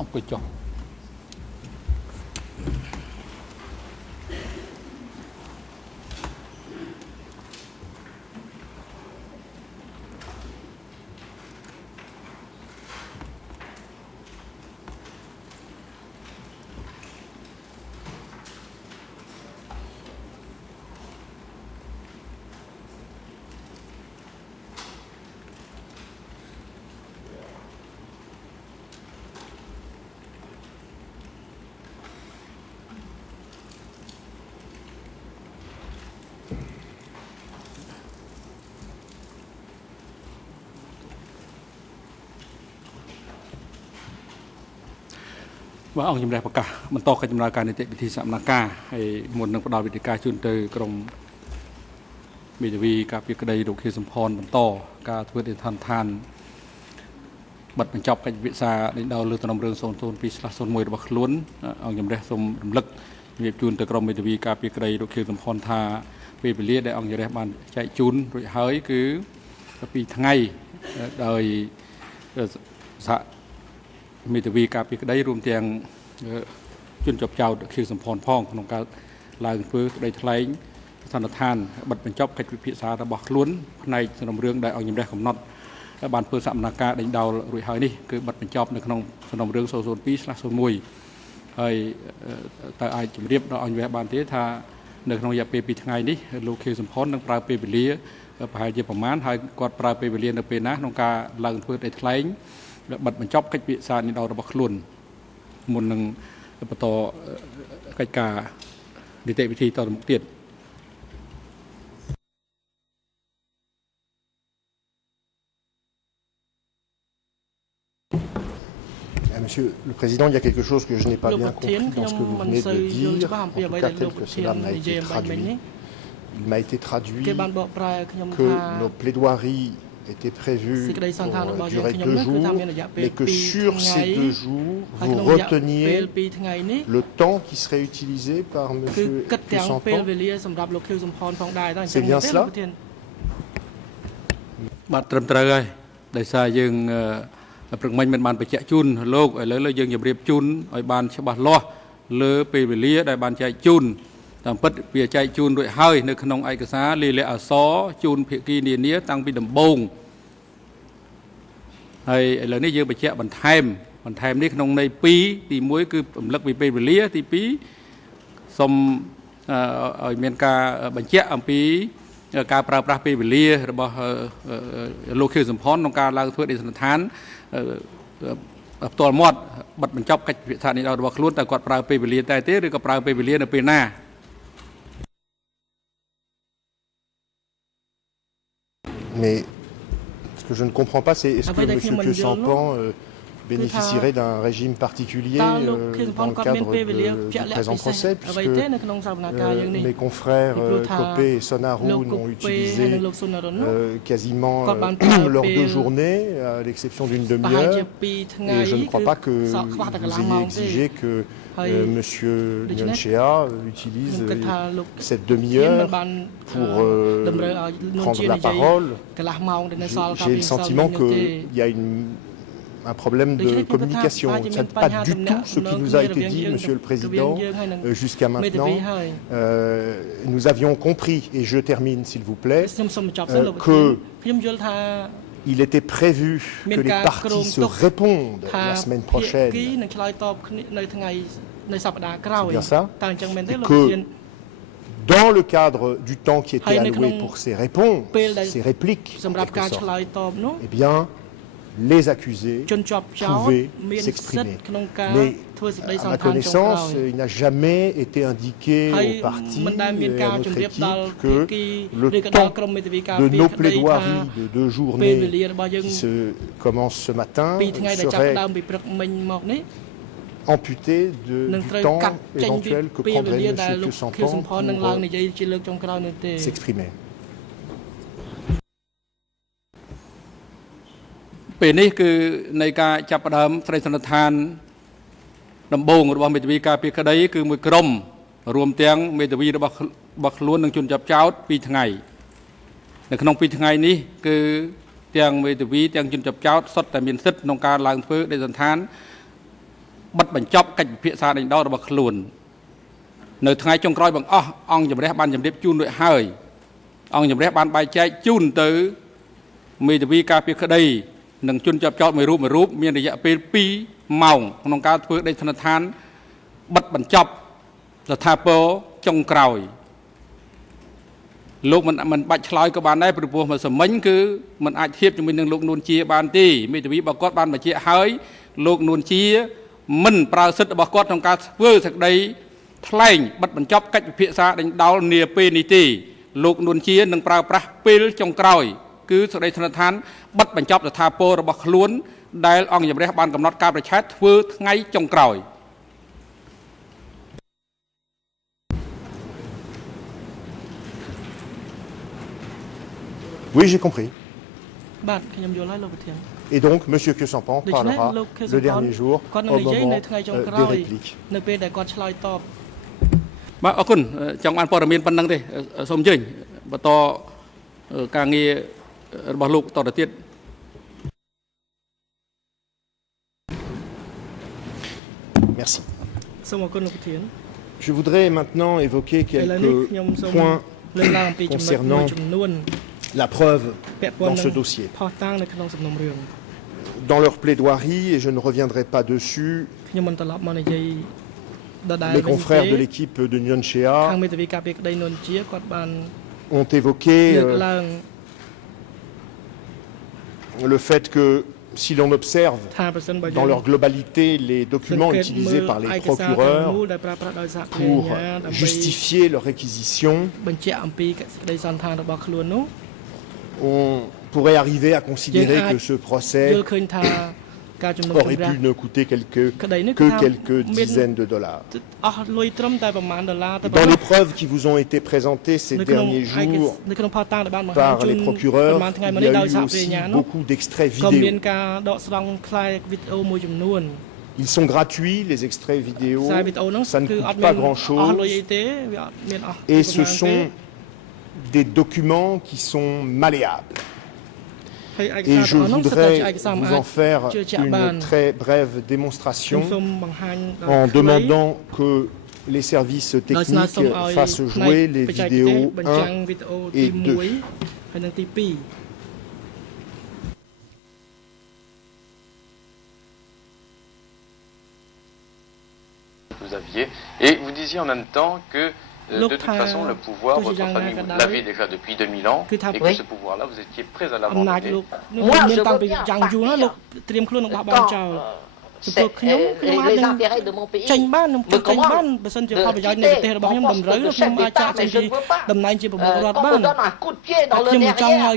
អង្គុយចុះ ว่าអង្គជំរះប្រកាសបន្តកិច្ចដំណើរការនីតិវិធីសកម្មភាពហើយមុននឹងផ្ដល់វិធីការជូនទៅក្រមមេធាវីការពីក្តីលោកខៀវសំផនបន្តការធ្វើទិដ្ឋានឋានបិទបញ្ចប់កិច្ចវិសាដេញដោលលើតំណរឿង002/01របស់ខ្លួនអង្គជំរះសូមរំលឹកជំរាបជូនទៅក្រមមេធាវីការពីក្តីលោកខៀវសំផនថាពេលវេលាដែលអង្គជំរះបានចែកជូនរួចហើយគឺ2ថ្ងៃដោយសហមេធាវីការពីក្តីរួមទាំងជនជាប់ចោទខៀវសំផនផងក្នុងការឡើងធ្វើក្តីថ្លែងស្ថានភាពបិទបញ្ចប់កិច្ចពិភាក្សារបស់ខ្លួនផ្នែកសំណុំរឿងដែលអង្គជំរះកំណត់បានធ្វើសកម្មភាពដេញដោលរួចហើយនេះគឺបិទបញ្ចប់នៅក្នុងសំណុំរឿង002/01ហើយតើអាចជម្រាបដល់អង្គជំរះបានទេថានៅក្នុងរយៈពេល2ថ្ងៃនេះលោកខៀវសំផននឹងប្រើពេលវេលាប្រហែលជាប្រមាណហើយគាត់ប្រើពេលវេលានៅពេលណាក្នុងការឡើងធ្វើក្តីថ្លែងបិទបញ្ចប់កិច្ចពិភាក្សានេះដល់របស់ខ្លួនមុននឹងបន្តកិច្ចការនីតិវិធីតទៅមុខទៀត Monsieur le Président, il y a quelque chose que je n'ai pas bien compris dans ce que vous venez de dire, en tout cas tel que cela m'a été traduit. Il m'a été traduit que nos plaidoiries étaient prévues pour durer 2 jours, mais que sur ces 2 jours, vous reteniez le temps qui serait utilisé par M. Santon. C'est bien cela? បាទត្រឹមត្រូវហើយដោយសារយើងព្រឹកមិញមិនបានបញ្ជាក់ជូនលោកឥឡូវយើងជម្រាបជូនឲ្យបានច្បាស់លាស់លើពេលវេលាដែលបានចែកជូនតាមពិតវាចែកជូនរួចហើយនៅក្នុងឯកសារលាយលក្ខណ៍អក្សរជូនភាគីនានាតាំងពីដំបូងហើយឥឡូវនេះយើងបញ្ជាក់បន្ថែមនេះក្នុងន័យ2ទី1គឺរំលឹកពីពេលវេលាទី2សូមឲ្យមានការបញ្ជាក់អំពីការប្រើប្រាស់ពេលវេលារបស់លោកខៀវសំផនក្នុងការឡើងធ្វើឯកសណ្ឋានផ្ទាល់មាត់បិទបញ្ចប់កិច្ចពិភាក្សានេះរបស់ខ្លួនតែគាត់ប្រើពេលវេលាតែទេឬក៏ប្រើពេលវេលានៅពេលណា Mais ce que je ne comprends pas, c'est est-ce que M. Santon bénéficierait d'un régime particulier dans le cadre du présent procès, puisque mes confrères Copé et Sonaroun ont utilisé quasiment leurs 2 journées, à l'exception d'une demi-heure, et je ne crois pas que vous ayez exigé que M. Nyonchea utilise cette demi-heure pour prendre la parole. J'ai le sentiment qu'il y a un problème de communication. Ce n'est pas du tout ce qui nous a été dit, Monsieur le Président, jusqu'à maintenant. Nous avions compris, et je termine s'il vous plaît, qu'il était prévu que les parties se répondent la semaine prochaine. C'est bien ça? Et que dans le cadre du temps qui était alloué pour ces réponses, ces répliques, eh bien, les accusés pouvaient s'exprimer. Mais à ma connaissance, il n'a jamais été indiqué aux parties et à notre équipe que le temps de nos plaidoiries de 2 journées qui commencent ce matin serait amputé du temps éventuel que prendrait M. Santon pour s'exprimer. ពេលនេះគឺនៃការចាប់ផ្ដើមស្រីសន្និដ្ឋានដំបូងរបស់មេធាវីការពីក្តីគឺមួយក្រុមរួមទាំងមេធាវីរបស់ខ្លួននឹងជន់ចាប់ចោត2ថ្ងៃនៅក្នុង2ថ្ងៃនេះគឺទាំងមេធាវីទាំងជន់ចាប់ចោតសុទ្ធតែមានសិទ្ធិក្នុងការឡើងធ្វើឯកសណ្ឋាន បិទបញ្ចប់កិច្ចពិភាក្សាដេញដោលរបស់ខ្លួននៅថ្ងៃចុងក្រោយបង្អស់អង្គជំរះបានជម្រាបជូនដូចហើយអង្គជំរះបានបែងចែកជូនទៅមេធាវីការពារក្តីនិងជនជាប់ចោតមួយរូបមានរយៈពេល2ម៉ោងក្នុងការធ្វើដេញធនធានបិទបញ្ចប់ស្ថាពរចុងក្រោយលោកមិនបាច់ឆ្លើយក៏បានដែរព្រោះមកសមិញគឺมันអាចធៀបជាមួយនឹងលោកនួនជាបានទេមេធាវីបើគាត់បានបញ្ជាក់ហើយលោកនួនជាមិនប្រើសិទ្ធិរបស់គាត់ក្នុងការធ្វើសេចក្តីថ្លែងបិទបញ្ចប់កិច្ចពិភាក្សាដេញដោលនាពេលនេះទេលោកនួនជានឹងប្រើប្រាស់ពេលចុងក្រោយគឺសេចក្តីធនធានបិទបញ្ចប់ស្ថាពររបស់ខ្លួនដែលអង្គជំរះបានកំណត់ការប្រឆាំងធ្វើថ្ងៃចុងក្រោយ Oui, j'ai compris. បាទខ្ញុំយល់ហើយលោកប្រធាន Et donc, M. Kyosampan parlera le dernier jour au moment des répliques. នៅពេលដែលគាត់ឆ្លើយតប បាទអរគុណចង់បានព័ត៌មានប៉ុណ្ណឹងទេសូមអញ្ជើញបន្តការងាររបស់លោកតទៅទៀត Merci. សូមអរគុណលោកប្រធាន Je voudrais maintenant évoquer quelques points concernant la preuve dans ce dossier. Dans leur plaidoirie, et je ne reviendrai pas dessus, les confrères de l'équipe de Nyon Chea ont évoqué le fait que si l'on observe dans leur globalité les documents utilisés par les procureurs pour justifier leur réquisition, on pourrait arriver à considérer que ce procès aurait pu ne coûter que quelques dizaines de dollars. Dans les preuves qui vous ont été présentées ces derniers jours par les procureurs, il y a eu aussi beaucoup d'extraits vidéo. Ils sont gratuits, les extraits vidéo, ça ne coûte pas grand-chose, et ce sont des documents qui sont malléables. Et je voudrais vous en faire une très brève démonstration en demandant que les services techniques fassent jouer les vidéos 1 et 2. Vous aviez, et vous disiez en même temps que de toute façon, le pouvoir, votre famille, vous l'avez déjà depuis 2000 ans, et que ce pouvoir-là, vous étiez prêts à l'abandonner. Moi, je veux bien les intérêts de mon pays me commandent de quitter mon poste de chef d'État, mais je ne veux pas qu'on me donne un coup de pied dans le derrière,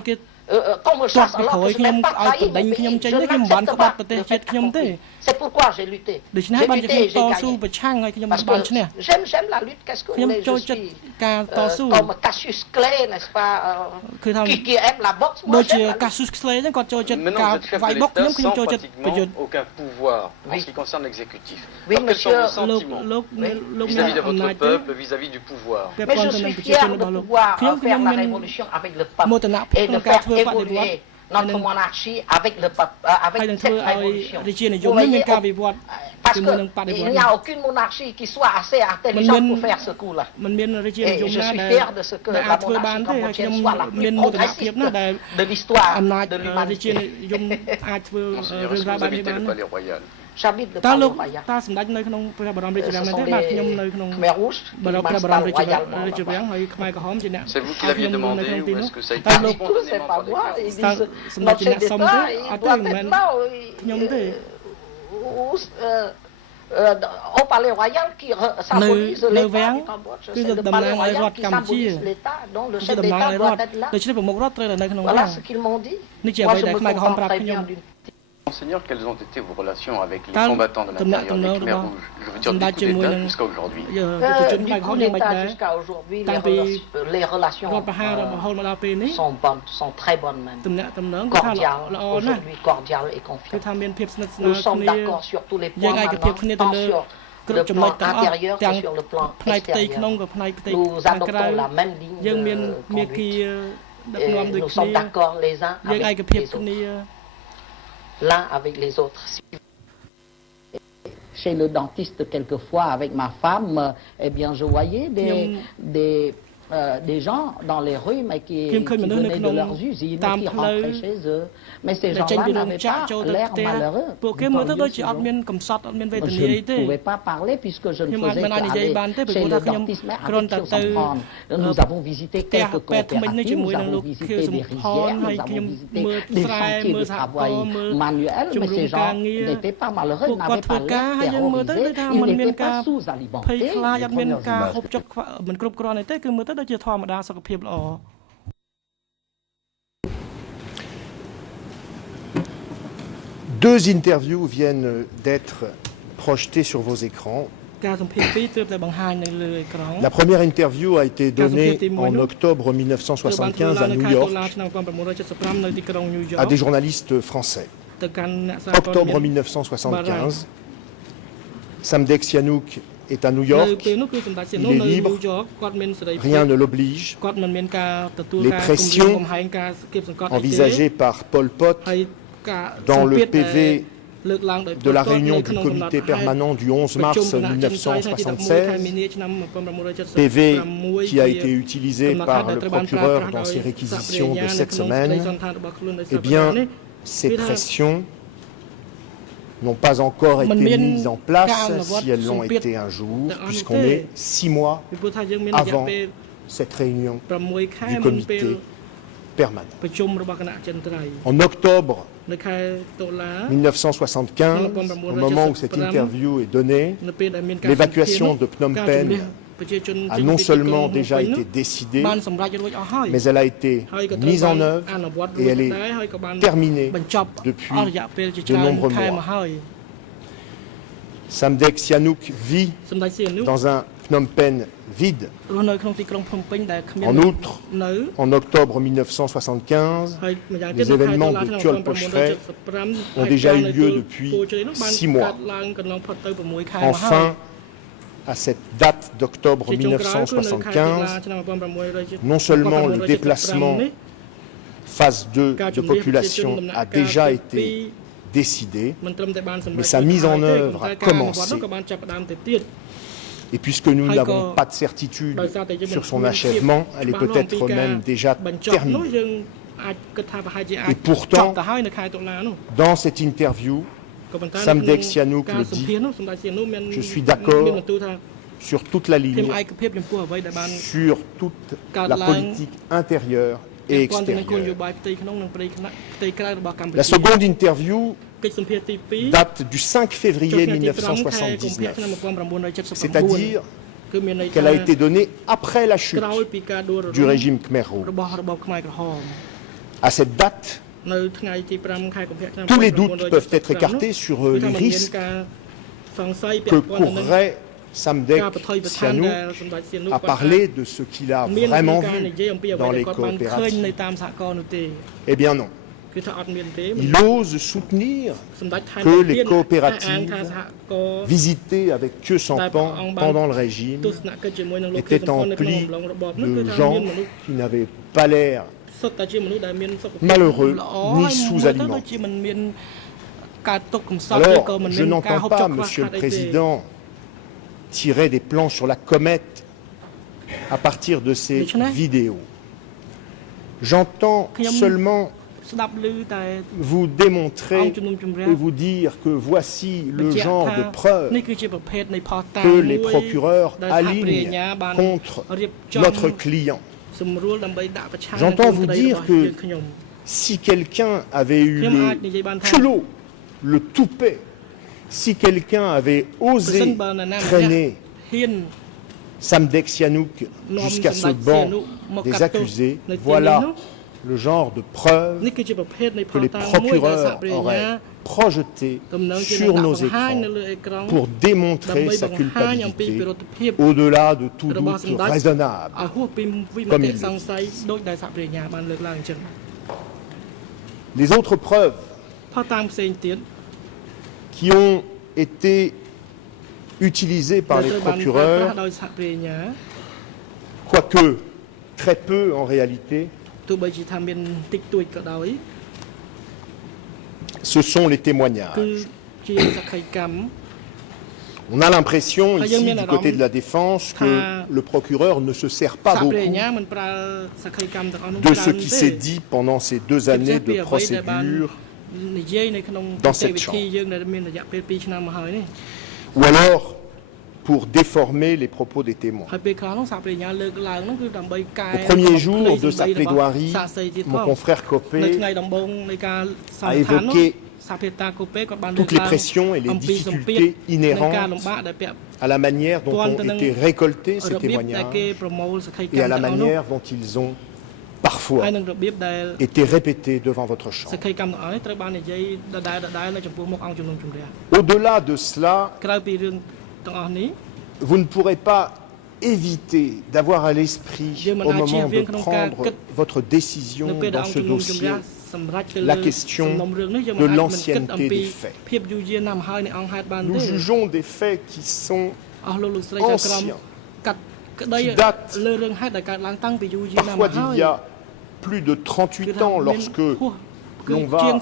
qu'on me chasse alors que je n'ai pas trahi mon pays. Je n'accepte pas le fait accompli. C'est pourquoi j'ai lutté. J'ai lutté et j'ai gagné. Parce que j'aime la lutte. Qu'est-ce que vous voulez? Je suis comme Cassius Clay, n'est-ce pas, qui aime la boxe. Moi, j'aime la lutte. Maintenant, vous êtes chef de l'État sans pratiquement aucun pouvoir en ce qui concerne l'exécutif. Oui, monsieur. Quels sont vos sentiments vis-à-vis de votre peuple, vis-à-vis du pouvoir? Mais je suis fier de pouvoir faire la révolution avec le peuple et de faire évoluer notre monarchie avec le peuple, avec cette révolution. Vous voyez, parce qu'il n'y a aucune monarchie qui soit assez intelligente pour faire ce coup-là. Et je suis fier de ce que la monarchie cambodgienne soit la plus progressiste de l'histoire de l'humanité. Monseigneur, est-ce que vous habitez le palais royal? J'habite le palais royal. Ce sont des Khmer rouges qui marchent pas royalement là-bas. C'est vous qui l'aviez demandé ou est-ce que ça a été spontanément C'est pas moi. par des Ils disent notre chef d'État, il doit être là au palais royal qui symbolise l'État du Cambodge. C'est le palais royal qui symbolise l'État, dont le chef d'État doit être là. Voilà ce qu'ils m'ont dit. Moi, je me comprends très bien d'une... Monseigneur, quelles ont été vos relations avec les combattants de l'intérieur, les Khmer rouges? Je veux dire, du coup d'État jusqu'à aujourd'hui. Du coup d'État jusqu'à aujourd'hui, les relations sont bonnes, sont très bonnes même. Cordiales, aujourd'hui cordiales et confiantes. Nous sommes d'accord sur tous les points maintenant, tant sur le plan intérieur que sur le plan extérieur. Nous adoptons la même ligne de conduite. Nous sommes d'accord les uns avec les autres. L'un avec les autres. chez le dentiste quelquefois avec ma femme, eh bien, je voyais des gens dans les rues, mais qui venaient de leurs usines, qui rentraient chez eux. Mais ces gens-là n'avaient pas l'air malheureux. Je ne pouvais pas parler puisque je ne faisais qu'aller chez le dentiste. Mais avec Kyo nous avons visité quelques coopératives, nous avons visité des rizières, nous avons visité des chantiers de travail manuel, mais ces gens n'étaient pas malheureux, ils n'avaient pas l'air terrorisés, ils n'étaient pas sous-alimentés. Deux interviews viennent d'être projetées sur vos écrans. La première interview a été donnée en octobre 1975 à New York à des journalistes français. Octobre 1975, Samdech Sihanouk est à New York, il est libre, rien ne l'oblige. Les pressions envisagées par Pol Pot dans le PV de la réunion du comité permanent du 11 mars 1976, PV qui a été utilisé par le procureur dans ses réquisitions de cette semaine, eh bien, ces pressions n'ont pas encore été mises en place, si elles l'ont été un jour, puisqu'on est 6 mois avant cette réunion du comité permanent. En octobre 1975, au moment où cette interview est donnée, l'évacuation de Phnom Penh a non seulement déjà été décidée, mais elle a été mise en œuvre et elle est terminée depuis de nombreux mois. Samdech Sihanouk vit dans un Phnom Penh vide. En outre, en octobre 1975, les événements de Tuol Pochray ont déjà eu lieu depuis 6 mois. Enfin, à cette date d'octobre 1975, non seulement le déplacement phase 2 de population a déjà été décidé, mais sa mise en œuvre a commencé. Et puisque nous n'avons pas de certitude sur son achèvement, elle est peut-être même déjà terminée. Et pourtant, dans cette interview, Samdech Sihanouk le dit, je suis d'accord sur toute la ligne, sur toute la politique intérieure et extérieure. La seconde interview date du 5 février 1979, c'est-à-dire qu'elle a été donnée après la chute du régime Khmer Rouge. À cette date, tous les doutes peuvent être écartés sur les risques que courrait Samdech Sihanouk à parler de ce qu'il a vraiment vu dans les coopératives. Eh bien non. Il ose soutenir que les coopératives visitées avec Khieu Samphan pendant le régime étaient emplies de gens qui n'avaient pas l'air malheureux ni sous-alimentés. Alors, je n'entends pas, Monsieur le Président, tirer des plans sur la comète à partir de ces vidéos. J'entends seulement vous démontrer et vous dire que voici le genre de preuves que les procureurs alignent contre notre client. J'entends vous dire que si quelqu'un avait eu le culot, le toupet, si quelqu'un avait osé traîner Samdech Sihanouk jusqu'à ce banc des accusés, voilà le genre de preuves que les procureurs auraient projeté sur nos écrans pour démontrer sa culpabilité au-delà de tout doute raisonnable, comme il le dit. Les autres preuves qui ont été utilisées par les procureurs, quoique très peu en réalité, ce sont les témoignages. On a l'impression ici, du côté de la défense, que le procureur ne se sert pas beaucoup de ce qui s'est dit pendant ces 2 années de procédure dans cette chambre. Ou alors pour déformer les propos des témoins. Au premier jour de sa plaidoirie, mon confrère Copé a évoqué toutes les pressions et les difficultés inhérentes à la manière dont ont été récoltés ces témoignages et à la manière dont ils ont parfois été répétés devant votre chambre. Au-delà de cela, vous ne pourrez pas éviter d'avoir à l'esprit, au moment de prendre votre décision dans ce dossier, la question de l'ancienneté des faits. Nous jugeons des faits qui sont anciens, qui datent parfois d'il y a plus de 38 ans lorsque l'on va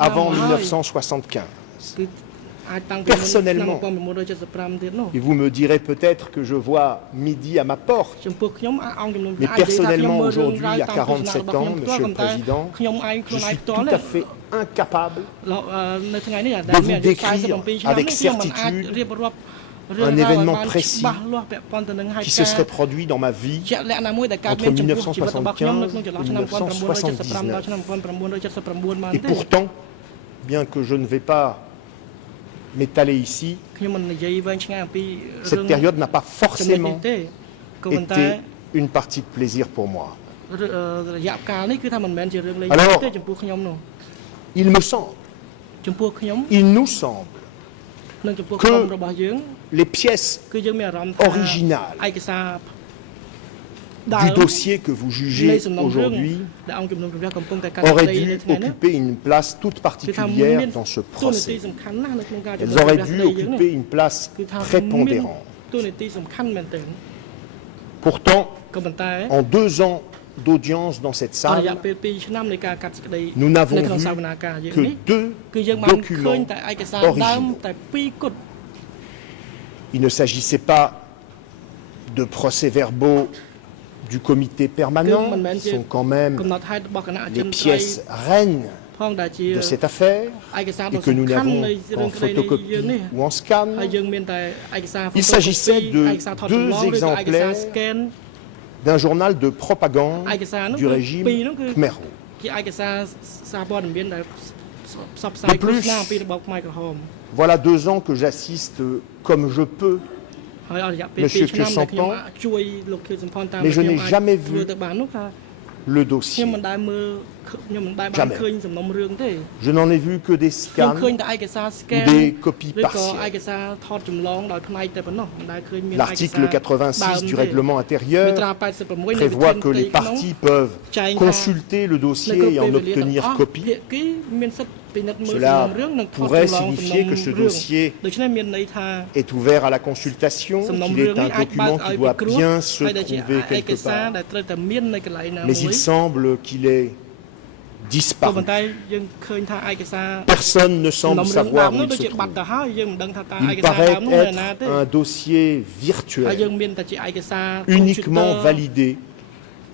avant 1975. Personnellement, et vous me direz peut-être que je vois midi à ma porte, mais personnellement aujourd'hui, à 47 ans, Monsieur le Président, je suis tout à fait incapable de vous décrire avec certitude un événement précis qui se serait produit dans ma vie entre 1975 et 1979. Et pourtant, bien que je ne vais pas m'étaler ici, cette période n'a pas forcément été une partie de plaisir pour moi. Alors, il me semble, il nous semble que les pièces originales du dossier que vous jugez aujourd'hui auraient dû occuper une place toute particulière dans ce procès. Elles auraient dû occuper une place prépondérante. Pourtant, en 2 ans d'audience dans cette salle, nous n'avons vu que 2 documents originaux. Il ne s'agissait pas de procès-verbaux du comité permanent, qui sont quand même les pièces reines de cette affaire et que nous n'avons en photocopie ou en scan. Il s'agissait de 2 exemplaires d'un journal de propagande du régime Khmer Rouge. De plus, voilà 2 ans que j'assiste comme je peux Monsieur Kyosampan, mais je n'ai jamais vu le dossier. Jamais. Je n'en ai vu que des scans ou des copies partielles. L'article 86 du règlement intérieur prévoit que les parties peuvent consulter le dossier et en obtenir copie. Cela pourrait signifier que ce dossier est ouvert à la consultation, qu'il est un document qui doit bien se trouver quelque part. Mais il semble qu'il est disparu. Personne ne semble savoir où il se trouve. Il paraît être un dossier virtuel, uniquement validé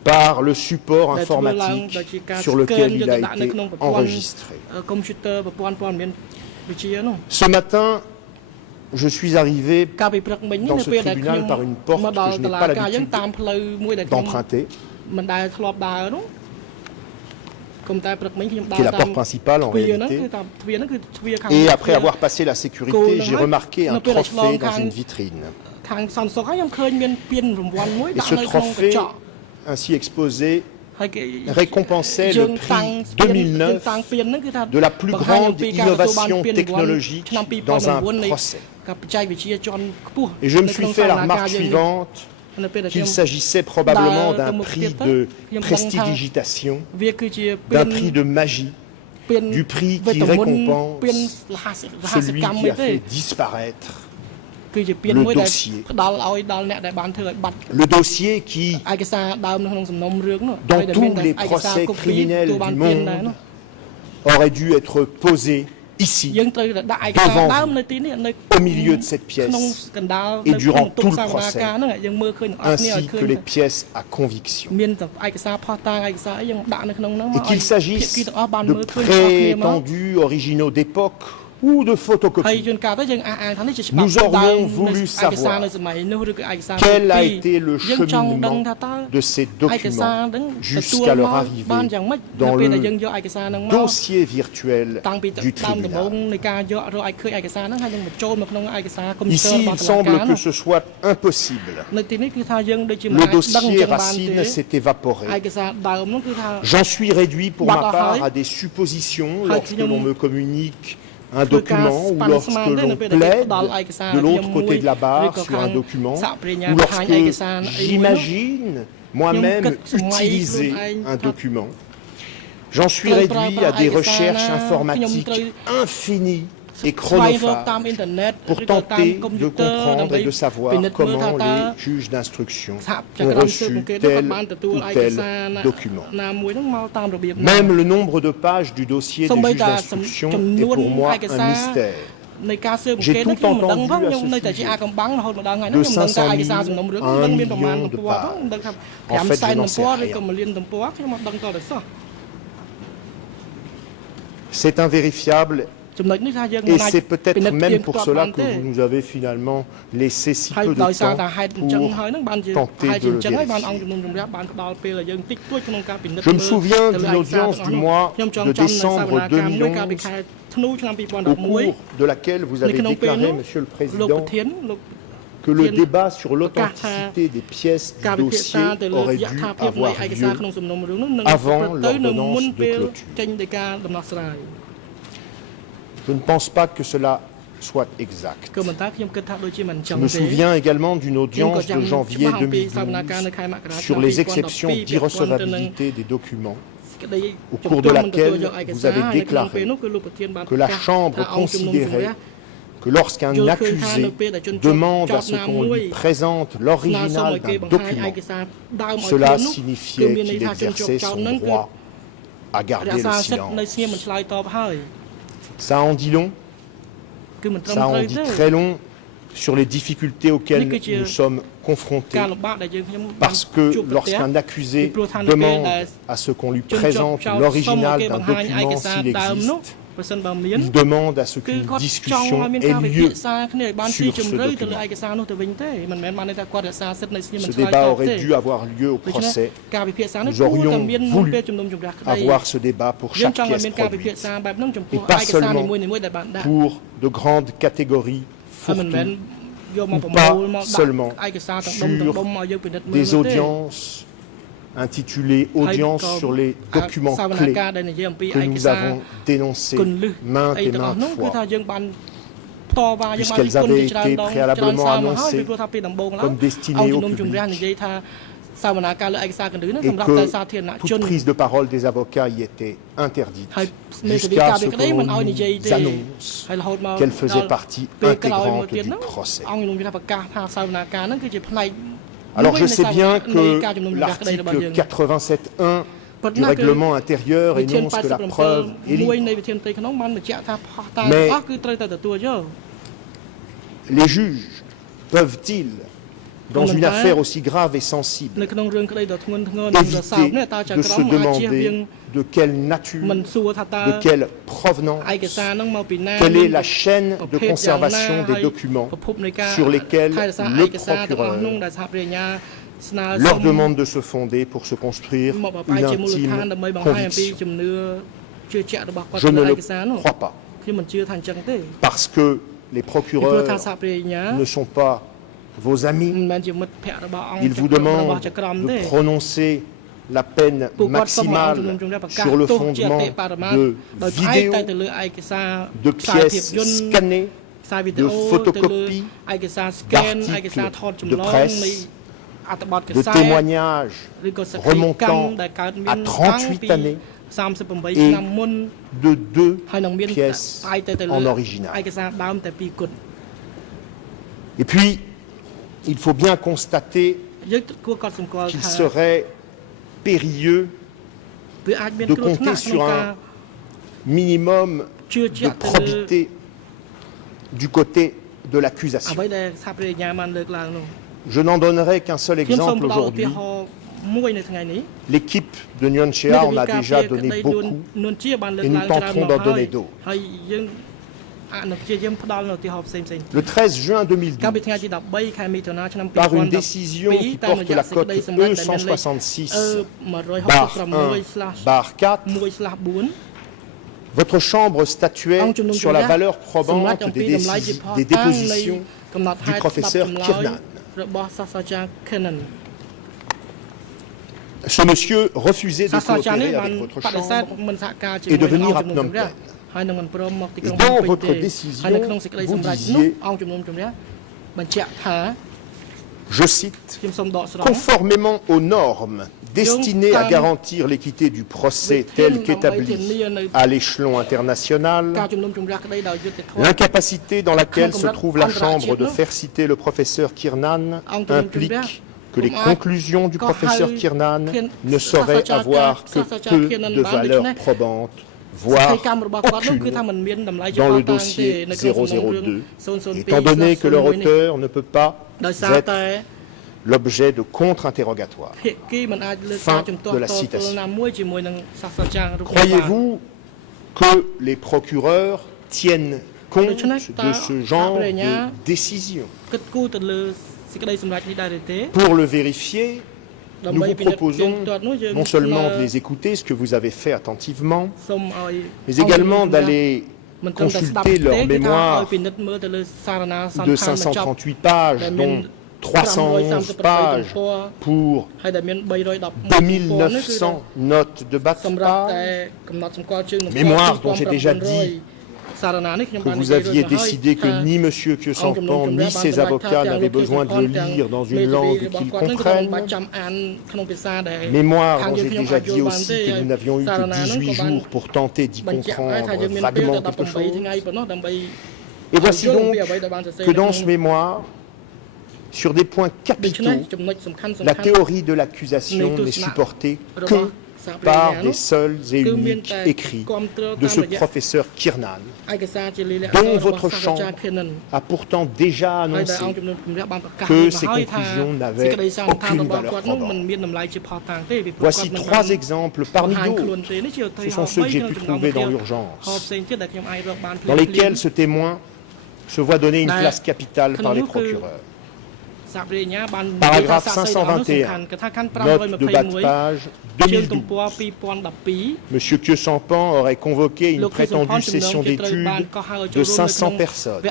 par le support informatique sur lequel il a été enregistré. Ce matin, je suis arrivé dans ce tribunal par une porte que je n'ai pas l'habitude d'emprunter, qui est la porte principale en réalité. Et après avoir passé la sécurité, j'ai remarqué un trophée dans une vitrine. Et ce trophée, ainsi exposé, récompensait le prix 2009 de la plus grande innovation technologique dans un procès. Et je me suis fait la remarque suivante, qu'il s'agissait probablement d'un prix de prestidigitation, d'un prix de magie, du prix qui récompense celui qui a fait disparaître le dossier. Le dossier qui, dans tous les procès criminels du monde, aurait dû être posé ici, devant vous, au milieu de cette pièce et durant tout le procès, ainsi que les pièces à conviction. Et qu'il s'agisse de prétendus originaux d'époque ou de photocopies, nous aurions voulu savoir quel a été le cheminement de ces documents jusqu'à leur arrivée dans le dossier virtuel du tribunal. Ici, il semble que ce soit impossible. Le dossier Racine s'est évaporé. J'en suis réduit pour ma part à des suppositions lorsque l'on me communique un document ou lorsque l'on plaide de l'autre côté de la barre sur un document ou lorsque j'imagine moi-même utiliser un document. J'en suis réduit à des recherches informatiques infinies et chronophages pour tenter de comprendre et de savoir comment les juges d'instruction ont reçu tel ou tel document. Même le nombre de pages du dossier des juges d'instruction est pour moi un mystère. J'ai tout entendu à ce sujet, de 500 000 à 1 million de pages. En fait, je n'en sais rien. C'est invérifiable. Et c'est peut-être même pour cela que vous nous avez finalement laissé si peu de temps pour tenter de le vérifier. Je me souviens d'une audience du mois de décembre 2011 au cours de laquelle vous avez déclaré, Monsieur le Président, que le débat sur l'authenticité des pièces du dossier aurait dû avoir lieu avant l'ordonnance de clôture. Je ne pense pas que cela soit exact. Je me souviens également d'une audience de janvier 2012 sur les exceptions d'irrecevabilité des documents, au cours de laquelle vous avez déclaré que la Chambre considérait que lorsqu'un accusé demande à ce qu'on lui présente l'original d'un document, cela signifiait qu'il exerçait son droit à garder le silence. Ça en dit long, ça en dit très long sur les difficultés auxquelles nous sommes confrontés, parce que lorsqu'un accusé demande à ce qu'on lui présente l'original d'un document s'il existe, il demande à ce qu'une discussion ait lieu sur ce document. Ce débat aurait dû avoir lieu au procès. Nous aurions voulu avoir ce débat pour chaque pièce produite, et pas seulement pour de grandes catégories fourre-tout, ou pas seulement sur des audiences intitulé « Audience sur les documents clés » que nous avons dénoncées maintes et maintes fois, puisqu'elles avaient été préalablement annoncées comme destinées au public et que toute prise de parole des avocats y était interdite, jusqu'à ce qu'on nous annonce qu'elle faisait partie intégrante du procès. Alors je sais bien que l'article 87.1 du règlement intérieur énonce que la preuve est libre. Mais les juges peuvent-ils, dans une affaire aussi grave et sensible, éviter de se demander de quelle nature, de quelle provenance, quelle est la chaîne de conservation des documents sur lesquels le procureur leur demande de se fonder pour se construire une intime conviction. Je ne le crois pas, parce que les procureurs ne sont pas vos amis. Ils vous demandent de prononcer la peine maximale sur le fondement de vidéos, de pièces scannées, de photocopies, d'articles de presse, de témoignages remontant à 38 années et de 2 pièces en original. Et puis, il faut bien constater qu'il serait périlleux de compter sur un minimum de probité du côté de l'accusation. Je n'en donnerai qu'un seul exemple aujourd'hui. L'équipe de Nguyen Chea en a déjà donné beaucoup et nous tenterons d'en donner d'autres. Le 13 juin 2012, par une décision qui porte la cote E166/1/4, votre chambre statuait sur la valeur probante des dépositions du professeur Kiernan. Ce monsieur refusait de coopérer avec votre chambre et de venir à Phnom Penh. Et dans votre décision, vous disiez, je cite, conformément aux normes destinées à garantir l'équité du procès tel qu'établi à l'échelon international, l'incapacité dans laquelle se trouve la Chambre de faire citer le professeur Kiernan implique que les conclusions du professeur Kiernan ne sauraient avoir que peu de valeur probante, voire aucune, dans le dossier 002, étant donné que leur auteur ne peut pas être l'objet de contre-interrogatoire. Fin de la citation. Croyez-vous que les procureurs tiennent compte de ce genre de décision? Pour le vérifier, nous vous proposons non seulement de les écouter, ce que vous avez fait attentivement, mais également d'aller consulter leur mémoire de 538 pages, dont 311 pages pour 2900 notes de bas de page, mémoire dont j'ai déjà dit que vous aviez décidé que ni M. Kyo Sampan ni ses avocats n'avaient besoin de le lire dans une langue qu'ils comprennent. Mémoire dont j'ai déjà dit aussi que nous n'avions eu que 18 jours pour tenter d'y comprendre vaguement quelque chose. Et voici donc que dans ce mémoire, sur des points capitaux, la théorie de l'accusation n'est supportée que par des seuls et uniques écrits de ce professeur Kiernan, dont votre chambre a pourtant déjà annoncé que ses conclusions n'avaient aucune valeur probante. Voici 3 exemples parmi d'autres, ce sont ceux que j'ai pu trouver dans l'urgence, dans lesquels ce témoin se voit donner une place capitale par les procureurs. Paragraphe 521, note de bas de page 2012. M. Kyo Sampan aurait convoqué une prétendue session d'études de 500 personnes.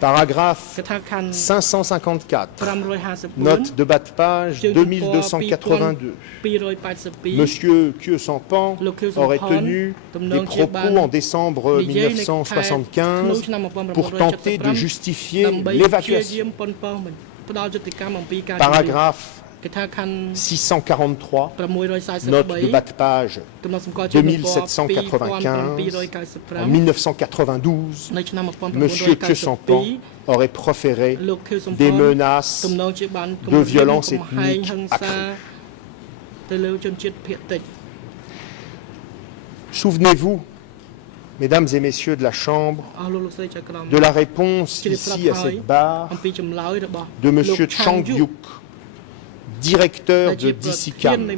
Paragraphe 554, note de bas de page 2282. M. Kyo Sampan aurait tenu des propos en décembre 1975 pour tenter de justifier l'évacuation. Paragraphe 643, note de bas de page 2795, en 1992, M. Kyo Sampan aurait proféré des menaces de violence ethnique accrue. Souvenez-vous, Mesdames et Messieurs de la Chambre, de la réponse ici à cette barre de M. Chang Yuk, directeur de DICICAM,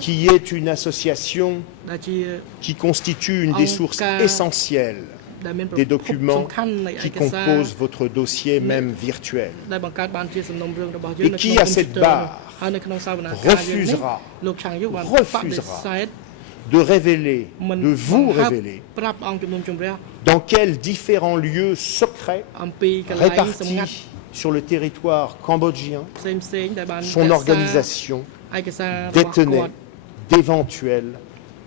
qui est une association qui constitue une des sources essentielles des documents qui composent votre dossier même virtuel, et qui, à cette barre, refusera de révéler, de vous révéler, dans quels différents lieux secrets répartis sur le territoire cambodgien, son organisation détenait d'éventuels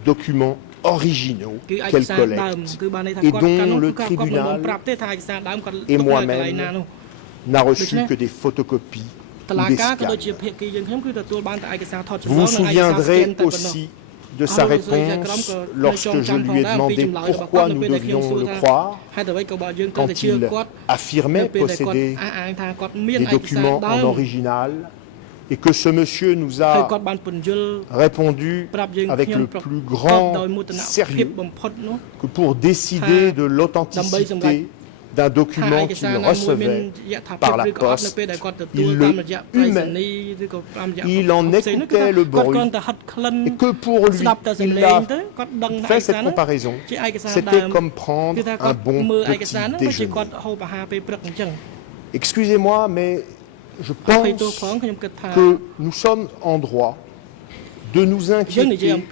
documents originaux qu'elle collecte et dont le tribunal et moi-même n'a reçu que des photocopies ou des scans. Vous vous souviendrez aussi de sa réponse lorsque je lui ai demandé pourquoi nous devions le croire quand il affirmait posséder des documents en original et que ce monsieur nous a répondu avec le plus grand sérieux que pour décider de l'authenticité d'un document qu'il recevait par la poste, il le humait, il en écoutait le bruit, et que pour lui, il a fait cette comparaison, c'était comme prendre un bon petit déjeuner. Excusez-moi, mais je pense que nous sommes en droit de nous inquiéter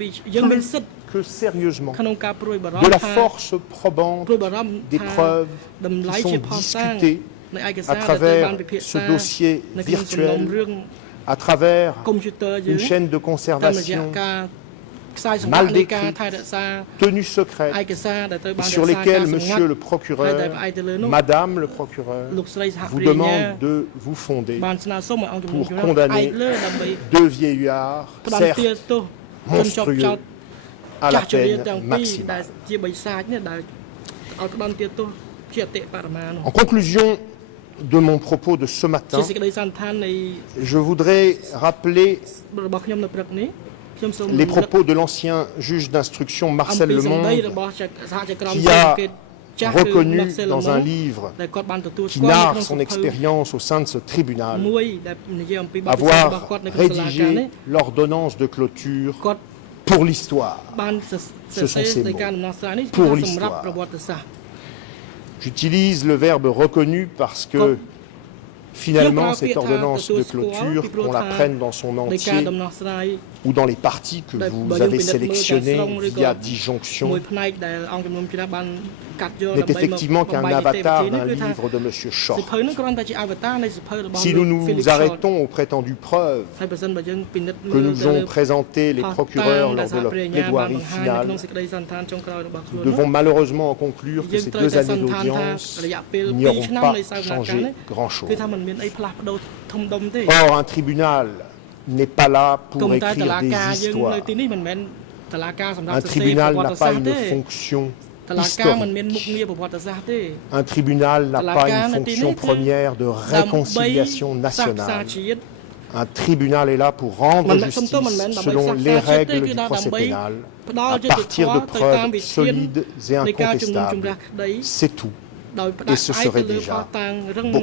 que sérieusement de la force probante des preuves qui sont discutées à travers ce dossier virtuel, à travers une chaîne de conservation mal décrite, tenue secrète, et sur lesquelles Monsieur le procureur, Madame le procureur, vous demande de vous fonder pour condamner deux vieillards, certes monstrueux, à la peine maximale. En conclusion de mon propos de ce matin, je voudrais rappeler les propos de l'ancien juge d'instruction Marcel Lemonde, qui a reconnu dans un livre qui narre son expérience au sein de ce tribunal avoir rédigé l'ordonnance de clôture pour l'histoire. Ce sont ces mots, pour l'histoire. J'utilise le verbe reconnu parce que finalement, cette ordonnance de clôture, qu'on la prenne dans son entier ou dans les parties que vous avez sélectionnées via disjonction, n'est effectivement qu'un avatar d'un livre de M. Short. Si nous nous arrêtons aux prétendues preuves que nous ont présentées les procureurs lors de leur plaidoirie finale, nous devons malheureusement en conclure que ces 2 années d'audience n'y auront pas changé grand-chose. Or, un tribunal n'est pas là pour écrire des histoires. Un tribunal n'a pas une fonction historique. Un tribunal n'a pas une fonction première de réconciliation nationale. Un tribunal est là pour rendre justice selon les règles du procès pénal, à partir de preuves solides et incontestables. C'est tout. Et ce serait déjà beaucoup.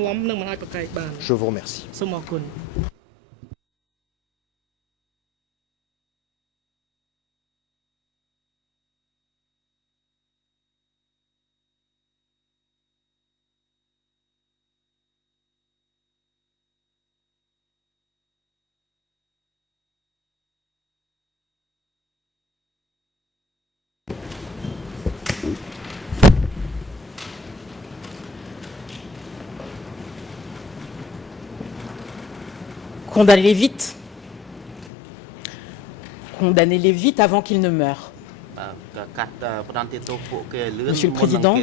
Je vous remercie. Condamnez-les vite. Condamnez-les vite avant qu'ils ne meurent. Monsieur le Président,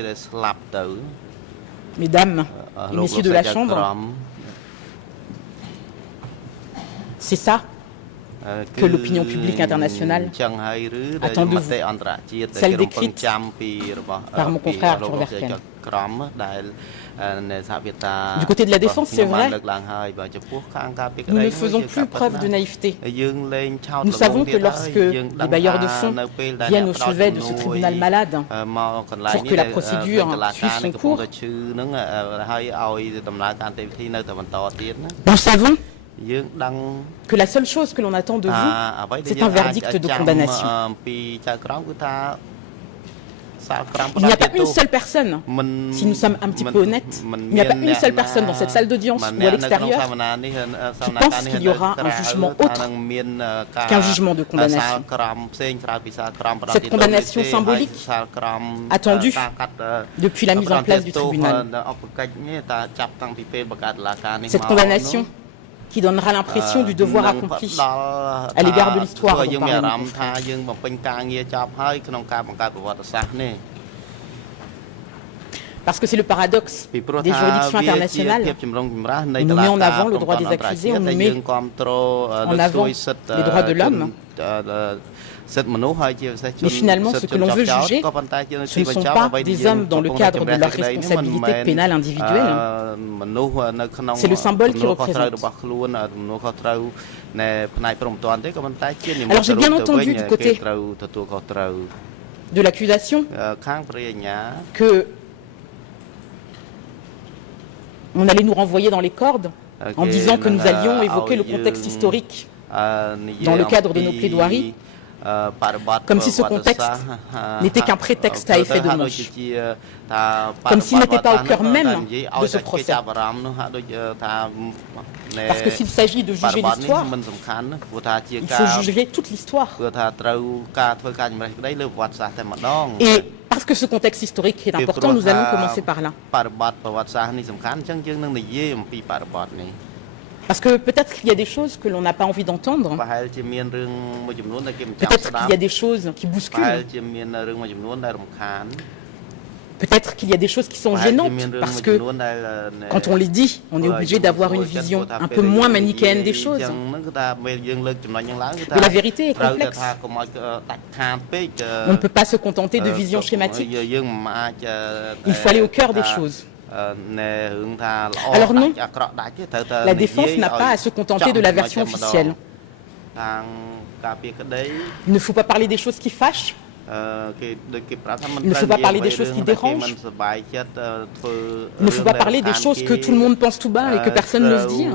Mesdames et Messieurs de la Chambre, c'est ça que l'opinion publique internationale attend de vous, celle décrite par mon confrère Arthur Verken. Du côté de la défense, c'est vrai, nous ne faisons plus preuve de naïveté. Nous savons que lorsque les bailleurs de fonds viennent au chevet de ce tribunal malade pour que la procédure suive son cours, nous savons que la seule chose que l'on attend de vous, c'est un verdict de condamnation. Il n'y a pas une seule personne, si nous sommes un petit peu honnêtes, il n'y a pas une seule personne dans cette salle d'audience ou à l'extérieur qui pense qu'il y aura un jugement autre qu'un jugement de condamnation. Cette condamnation symbolique, attendue depuis la mise en place du tribunal. Cette condamnation qui donnera l'impression du devoir accompli à l'égard de l'histoire dont parle Parce que c'est le paradoxe des juridictions internationales. On nous met en avant le droit des accusés, on nous met en avant les droits de l'homme. Mais finalement, ce que l'on veut juger, ce ne sont pas des hommes dans le cadre de leur responsabilité pénale individuelle. C'est le symbole qui représente. Alors j'ai bien entendu du côté de l'accusation que on allait nous renvoyer dans les cordes en disant que nous allions évoquer le contexte historique dans le cadre de nos plaidoiries, comme si ce contexte n'était qu'un prétexte à effet de manche, comme s'il n'était pas au cœur même de ce procès. Parce que s'il s'agit de juger l'histoire, il faut juger toute l'histoire. Et parce que ce contexte historique est important, nous allons commencer par là. Parce que peut-être qu'il y a des choses que l'on n'a pas envie d'entendre. Peut-être qu'il y a des choses qui bousculent. Peut-être qu'il y a des choses qui sont gênantes parce que quand on les dit, on est obligé d'avoir une vision un peu moins manichéenne des choses. Mais la vérité est complexe. On ne peut pas se contenter de visions schématiques. Il faut aller au cœur des choses. Alors non, la défense n'a pas à se contenter de la version officielle. Il ne faut pas parler des choses qui fâchent. Il ne faut pas parler des choses qui dérangent. Il ne faut pas parler des choses que tout le monde pense tout bas et que personne n'ose dire.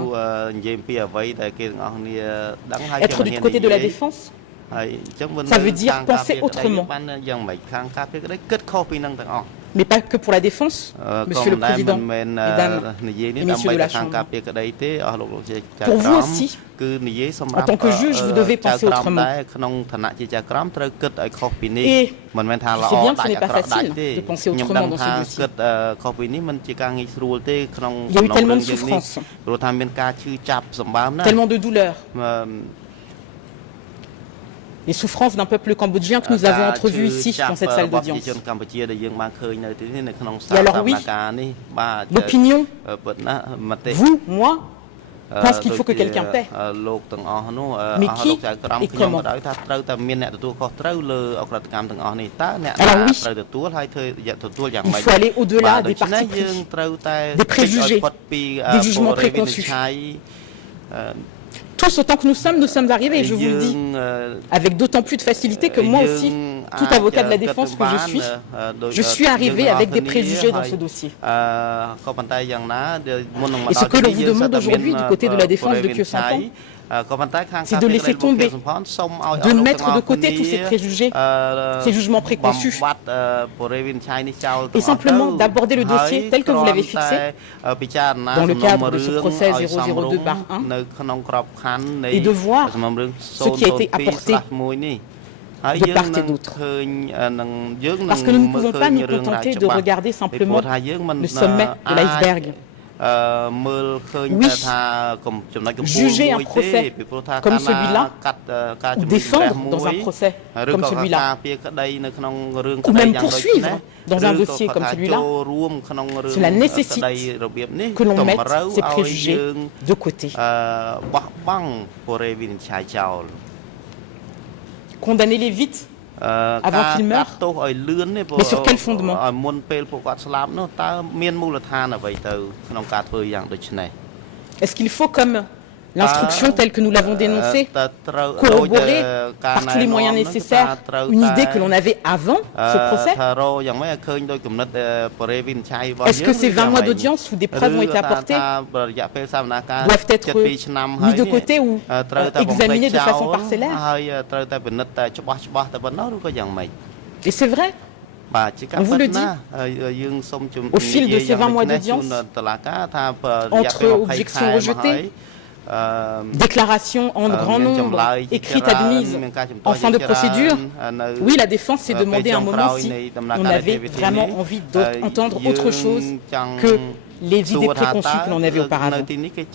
Être du côté de la défense, ça veut dire penser autrement. Mais pas que pour la défense, Monsieur le Président, Mesdames et Messieurs de la Chambre. Pour vous aussi, en tant que juge, vous devez penser autrement. Et je sais bien que ce n'est pas facile de penser autrement dans ce dossier. Il y a eu tellement de souffrances, tellement de douleurs. Les souffrances d'un peuple cambodgien que nous avons entrevues ici, dans cette salle d'audience. Et alors oui, l'opinion, vous, moi, pense qu'il faut que quelqu'un paie. Mais qui et comment? Alors oui, il faut aller au-delà des partis pris, des préjugés, des jugements préconçus. Tous autant que nous sommes arrivés, et je vous le dis, avec d'autant plus de facilité que moi aussi, tout avocat de la défense que je suis arrivé avec des préjugés dans ce dossier. Et ce que l'on vous demande aujourd'hui du côté de la défense de Khieu Samphan, c'est de laisser tomber, de mettre de côté tous ces préjugés, ces jugements préconçus, et simplement d'aborder le dossier tel que vous l'avez fixé, dans le cadre de ce procès 002/1, et de voir ce qui a été apporté de part et d'autre. Parce que nous ne pouvons pas nous contenter de regarder simplement le sommet de l'iceberg. Oui, juger un procès comme celui-là, ou défendre dans un procès comme celui-là, ou même poursuivre dans un dossier comme celui-là, cela nécessite que l'on mette ces préjugés de côté. Condamnez-les vite avant qu'ils meurent. Mais sur quel fondement? Est-ce qu'il faut, comme l'instruction telle que nous l'avons dénoncée, corroborer par tous les moyens nécessaires une idée que l'on avait avant ce procès? Est-ce que ces 20 mois d'audience où des preuves ont été apportées doivent être mis de côté ou examinés de façon parcellaire? Et c'est vrai. On vous le dit, au fil de ces 20 mois d'audience, entre objections rejetées, déclaration en grand nombre, écrite admise en fin de procédure, oui, la défense s'est demandé à un moment si on avait vraiment envie d'entendre autre chose que les idées préconçues que l'on avait auparavant. Et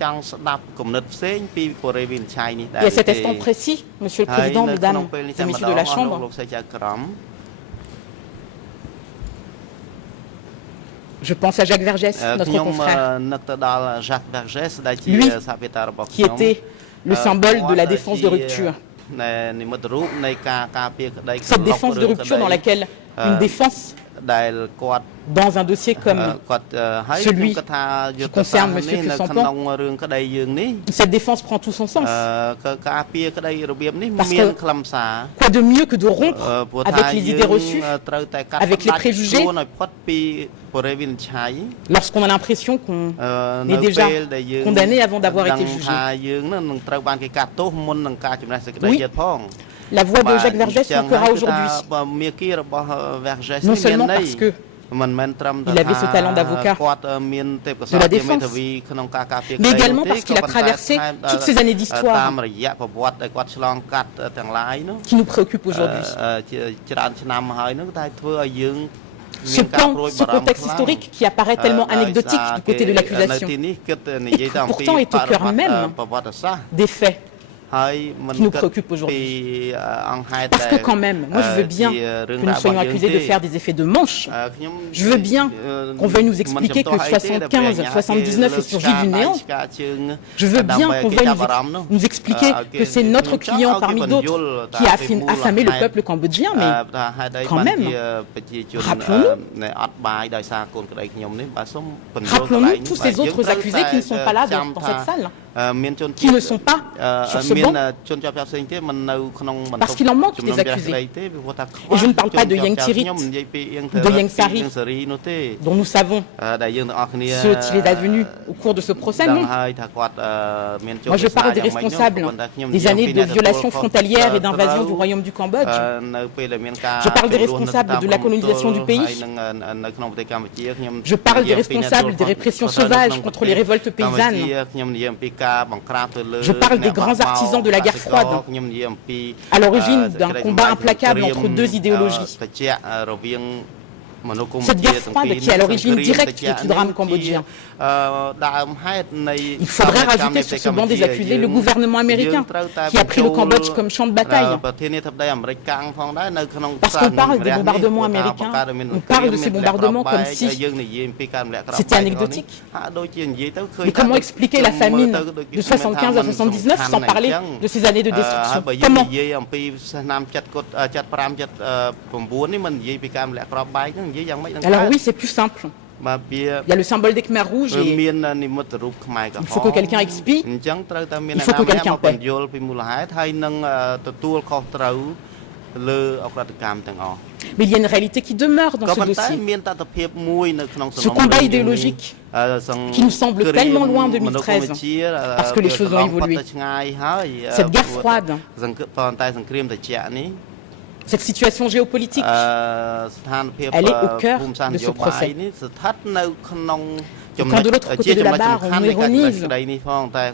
à cet instant précis, Monsieur le Président, Mesdames et Messieurs de la Chambre, Je pense à Jacques Vergès, notre confrère. Lui, qui était le symbole de la défense de rupture. Cette défense de rupture dans laquelle une défense dans un dossier comme celui qui concerne M. Sampan, cette défense prend tout son sens. Parce que quoi de mieux que de rompre avec les idées reçues, avec les préjugés, lorsqu'on a l'impression qu'on est déjà condamné avant d'avoir été jugé. Oui, la voix de Jacques Vergès manquera aujourd'hui. Non seulement parce que il avait ce talent d'avocat de la défense, mais également parce qu'il a traversé toutes ces années d'histoire qui nous préoccupent aujourd'hui. Ce contexte historique qui apparaît tellement anecdotique du côté de l'accusation, et qui pourtant est au cœur même des faits qui nous préoccupent aujourd'hui. Parce que quand même, moi je veux bien que nous soyons accusés de faire des effets de manche. Je veux bien qu'on veuille nous expliquer que 75, 79 est surgi du néant. Je veux bien qu'on veuille nous expliquer que c'est notre client parmi d'autres qui a affamé le peuple cambodgien, mais quand même, rappelons-nous tous ces autres accusés qui ne sont pas là dans cette salle, qui ne sont pas sur ce banc, parce qu'il en manque des accusés. Et je ne parle pas de Yang Thirit, de Yang Sari, dont nous savons ce qu'il est advenu au cours de ce procès. Non. Moi je parle des responsables des années de violations frontalières et d'invasion du royaume du Cambodge. Je parle des responsables de la colonisation du pays. Je parle des responsables des répressions sauvages contre les révoltes paysannes. Je parle des grands artisans de la guerre froide, à l'origine d'un combat implacable entre deux idéologies. Cette guerre froide qui est à l'origine directe de tout drame cambodgien. Il faudrait rajouter sur ce banc des accusés le gouvernement américain qui a pris le Cambodge comme champ de bataille. Parce qu'on parle des bombardements américains, on parle de ces bombardements comme si c'était anecdotique. Mais comment expliquer la famine de 75 à 79 sans parler de ces années de destruction? Comment? Alors oui, c'est plus simple. Il y a le symbole des Khmers rouges et il faut que quelqu'un expie, il faut que quelqu'un paie. Mais il y a une réalité qui demeure dans ce dossier. Ce combat idéologique qui nous semble tellement loin en 2013, parce que les choses ont évolué. Cette guerre froide, cette situation géopolitique, elle est au cœur de ce procès. Et quand de l'autre côté de la barre, on ironise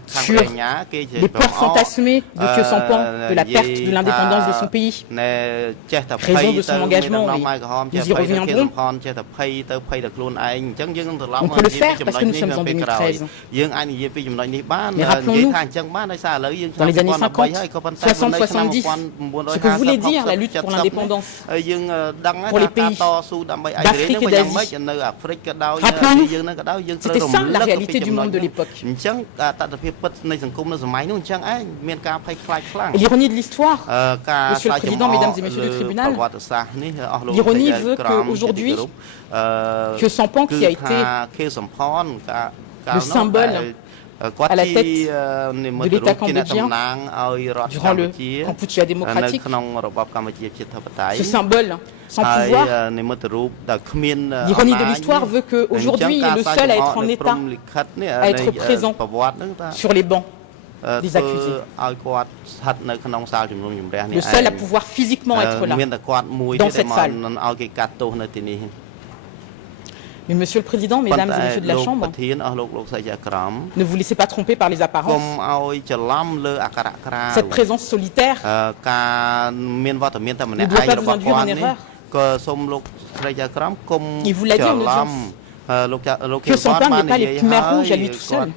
sur les peurs fantasmées de Khieu Sampan, de la perte de l'indépendance de son pays, raison de son engagement, et nous y reviendrons. On peut le faire parce que nous sommes en 2013. Mais rappelons-nous, dans les années 50, 60, 70, ce que voulait dire la lutte pour l'indépendance pour les pays d'Afrique et d'Asie. Rappelons-nous, c'était ça la réalité du monde de l'époque. Et l'ironie de l'histoire, Monsieur le Président, Mesdames et Messieurs du tribunal, l'ironie veut qu'aujourd'hui, Khieu Sampan, qui a été le symbole à la tête de l'État cambodgien durant le Kampuchea démocratique, ce symbole sans pouvoir, l'ironie de l'histoire veut qu'aujourd'hui il est le seul à être en état, à être présent sur les bancs des accusés. Le seul à pouvoir physiquement être là, dans cette salle. Mais Monsieur le Président, Mesdames et Messieurs de la Chambre, ne vous laissez pas tromper par les apparences. Cette présence solitaire ne doit pas vous induire en erreur. Il vous l'a dit en audience. Que son père n'est pas les Khmer rouges à lui tout seul.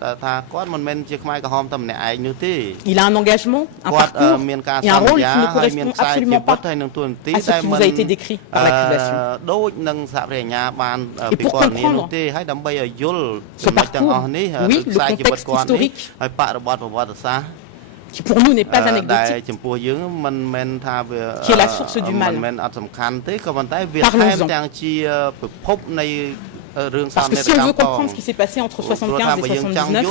Il a un engagement, un parcours et un rôle qui ne correspond absolument pas à ce qui vous a été décrit par l'accusation. Et pour comprendre ce parcours, oui, le contexte historique, qui pour nous n'est pas anecdotique, qui est la source du mal. Parlons-en. Parce que si on veut comprendre ce qui s'est passé entre 75 et 79,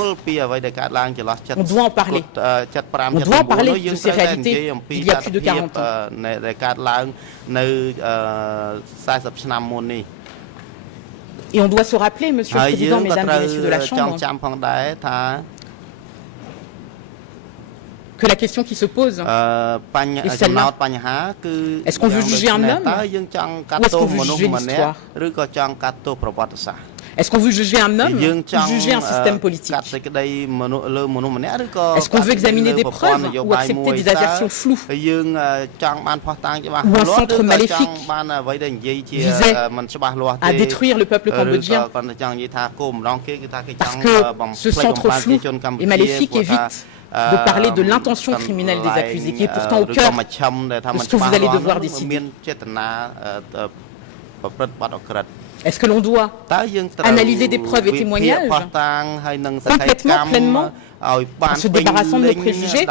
on doit en parler. On doit en parler de ces réalités d'il y a plus de 40 ans. Et on doit se rappeler, Monsieur le Président, Mesdames et Messieurs de la Chambre, que la question qui se pose est celle-là. Est-ce qu'on veut juger un homme ou est-ce qu'on veut juger l'histoire? Est-ce qu'on veut juger un homme ou juger un système politique? Est-ce qu'on veut examiner des preuves ou accepter des assertions floues? Ou un centre maléfique visait à détruire le peuple cambodgien parce que ce centre flou et maléfique évite de parler de l'intention criminelle des accusés, qui est pourtant au cœur de ce que vous allez devoir décider. Est-ce que l'on doit analyser des preuves et témoignages complètement, pleinement, en se débarrassant de nos préjugés?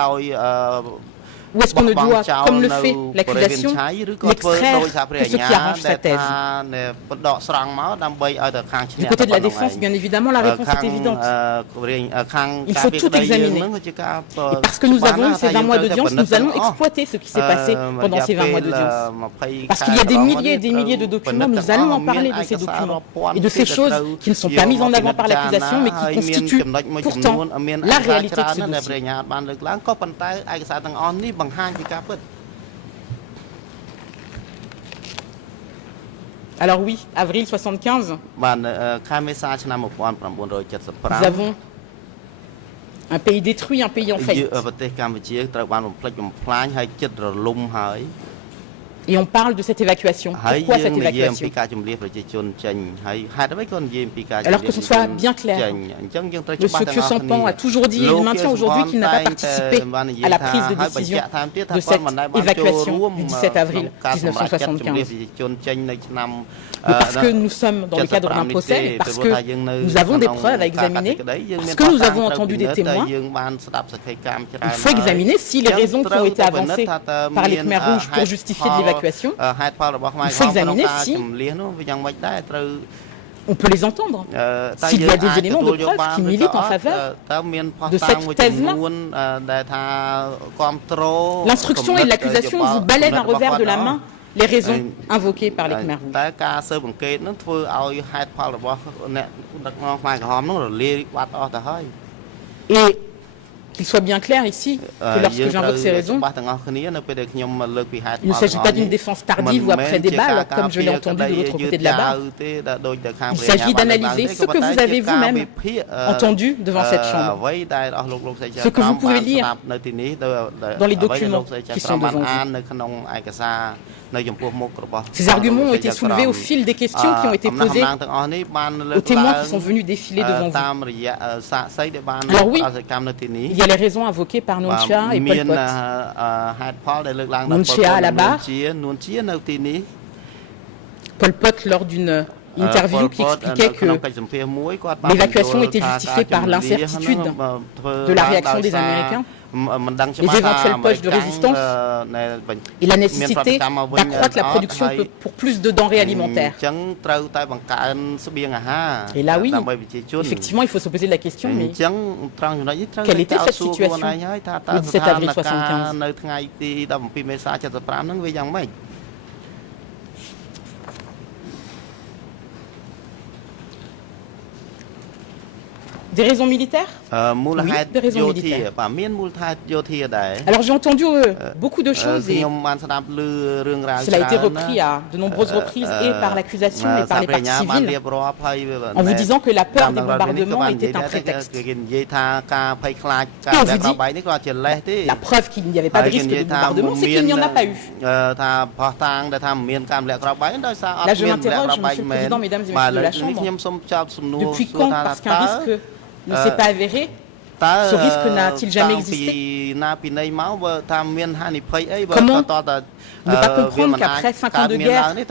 Ou est-ce qu'on ne doit, comme le fait l'accusation, n'extraire que ce qui arrange sa thèse? Du côté de la défense, bien évidemment, la réponse est évidente. Il faut tout examiner. Et parce que nous avons eu ces 20 mois d'audience, nous allons exploiter ce qui s'est passé pendant ces 20 mois d'audience. Parce qu'il y a des milliers et des milliers de documents, nous allons en parler de ces documents et de ces choses qui ne sont pas mises en avant par l'accusation, mais qui constituent pourtant la réalité de ce dossier. Alors oui, avril 75, nous avons un pays détruit, un pays en faillite. Et on parle de cette évacuation. Pourquoi cette évacuation? Alors que ce soit bien clair, M. Khieu Samphan a toujours dit et il maintient aujourd'hui qu'il n'a pas participé à la prise de décision de cette évacuation du 17 avril 1975. Mais parce que nous sommes dans le cadre d'un procès, parce que nous avons des preuves à examiner, parce que nous avons entendu des témoins, il faut examiner si les raisons qui ont été avancées par les Khmer rouges pour justifier de l'évacuation, il faut examiner si on peut les entendre, s'il y a des éléments de preuve qui militent en faveur de cette thèse-là. L'instruction et l'accusation vous balaient d'un revers de la main les raisons invoquées par les Khmer rouges. Et qu'il soit bien clair ici que lorsque j'invoque ces raisons, il ne s'agit pas d'une défense tardive ou après des balles, comme je l'ai entendu de l'autre côté de la barre. Il s'agit d'analyser ce que vous avez vous-même entendu devant cette chambre, ce que vous pouvez lire dans les documents qui sont devant vous. Ces arguments ont été soulevés au fil des questions qui ont été posées aux témoins qui sont venus défiler devant vous. Alors oui, il y a les raisons invoquées par Nuon Chea et Pol Pot. Nuon Chea à la barre, Pol Pot lors d'une interview qui expliquait que l'évacuation était justifiée par l'incertitude de la réaction des Américains, les éventuelles poches de résistance et la nécessité d'accroître la production pour plus de denrées alimentaires. Et là oui, effectivement il faut se poser la question, mais quelle était cette situation le 17 avril 75? Des raisons militaires? des raisons militaires. Alors j'ai entendu beaucoup de choses et cela a été repris à de nombreuses reprises et par l'accusation et par les parties civiles en vous disant que la peur des bombardements était un prétexte. Et on vous dit, la preuve qu'il n'y avait pas de risque de bombardement, c'est qu'il n'y en a pas eu. Là je m'interroge, Monsieur le Président, Mesdames et Messieurs de la Chambre, depuis quand, parce qu'un risque ne s'est pas avéré, ce risque n'a-t-il jamais existé? Comment ne pas comprendre qu'après 5 ans de guerre, avec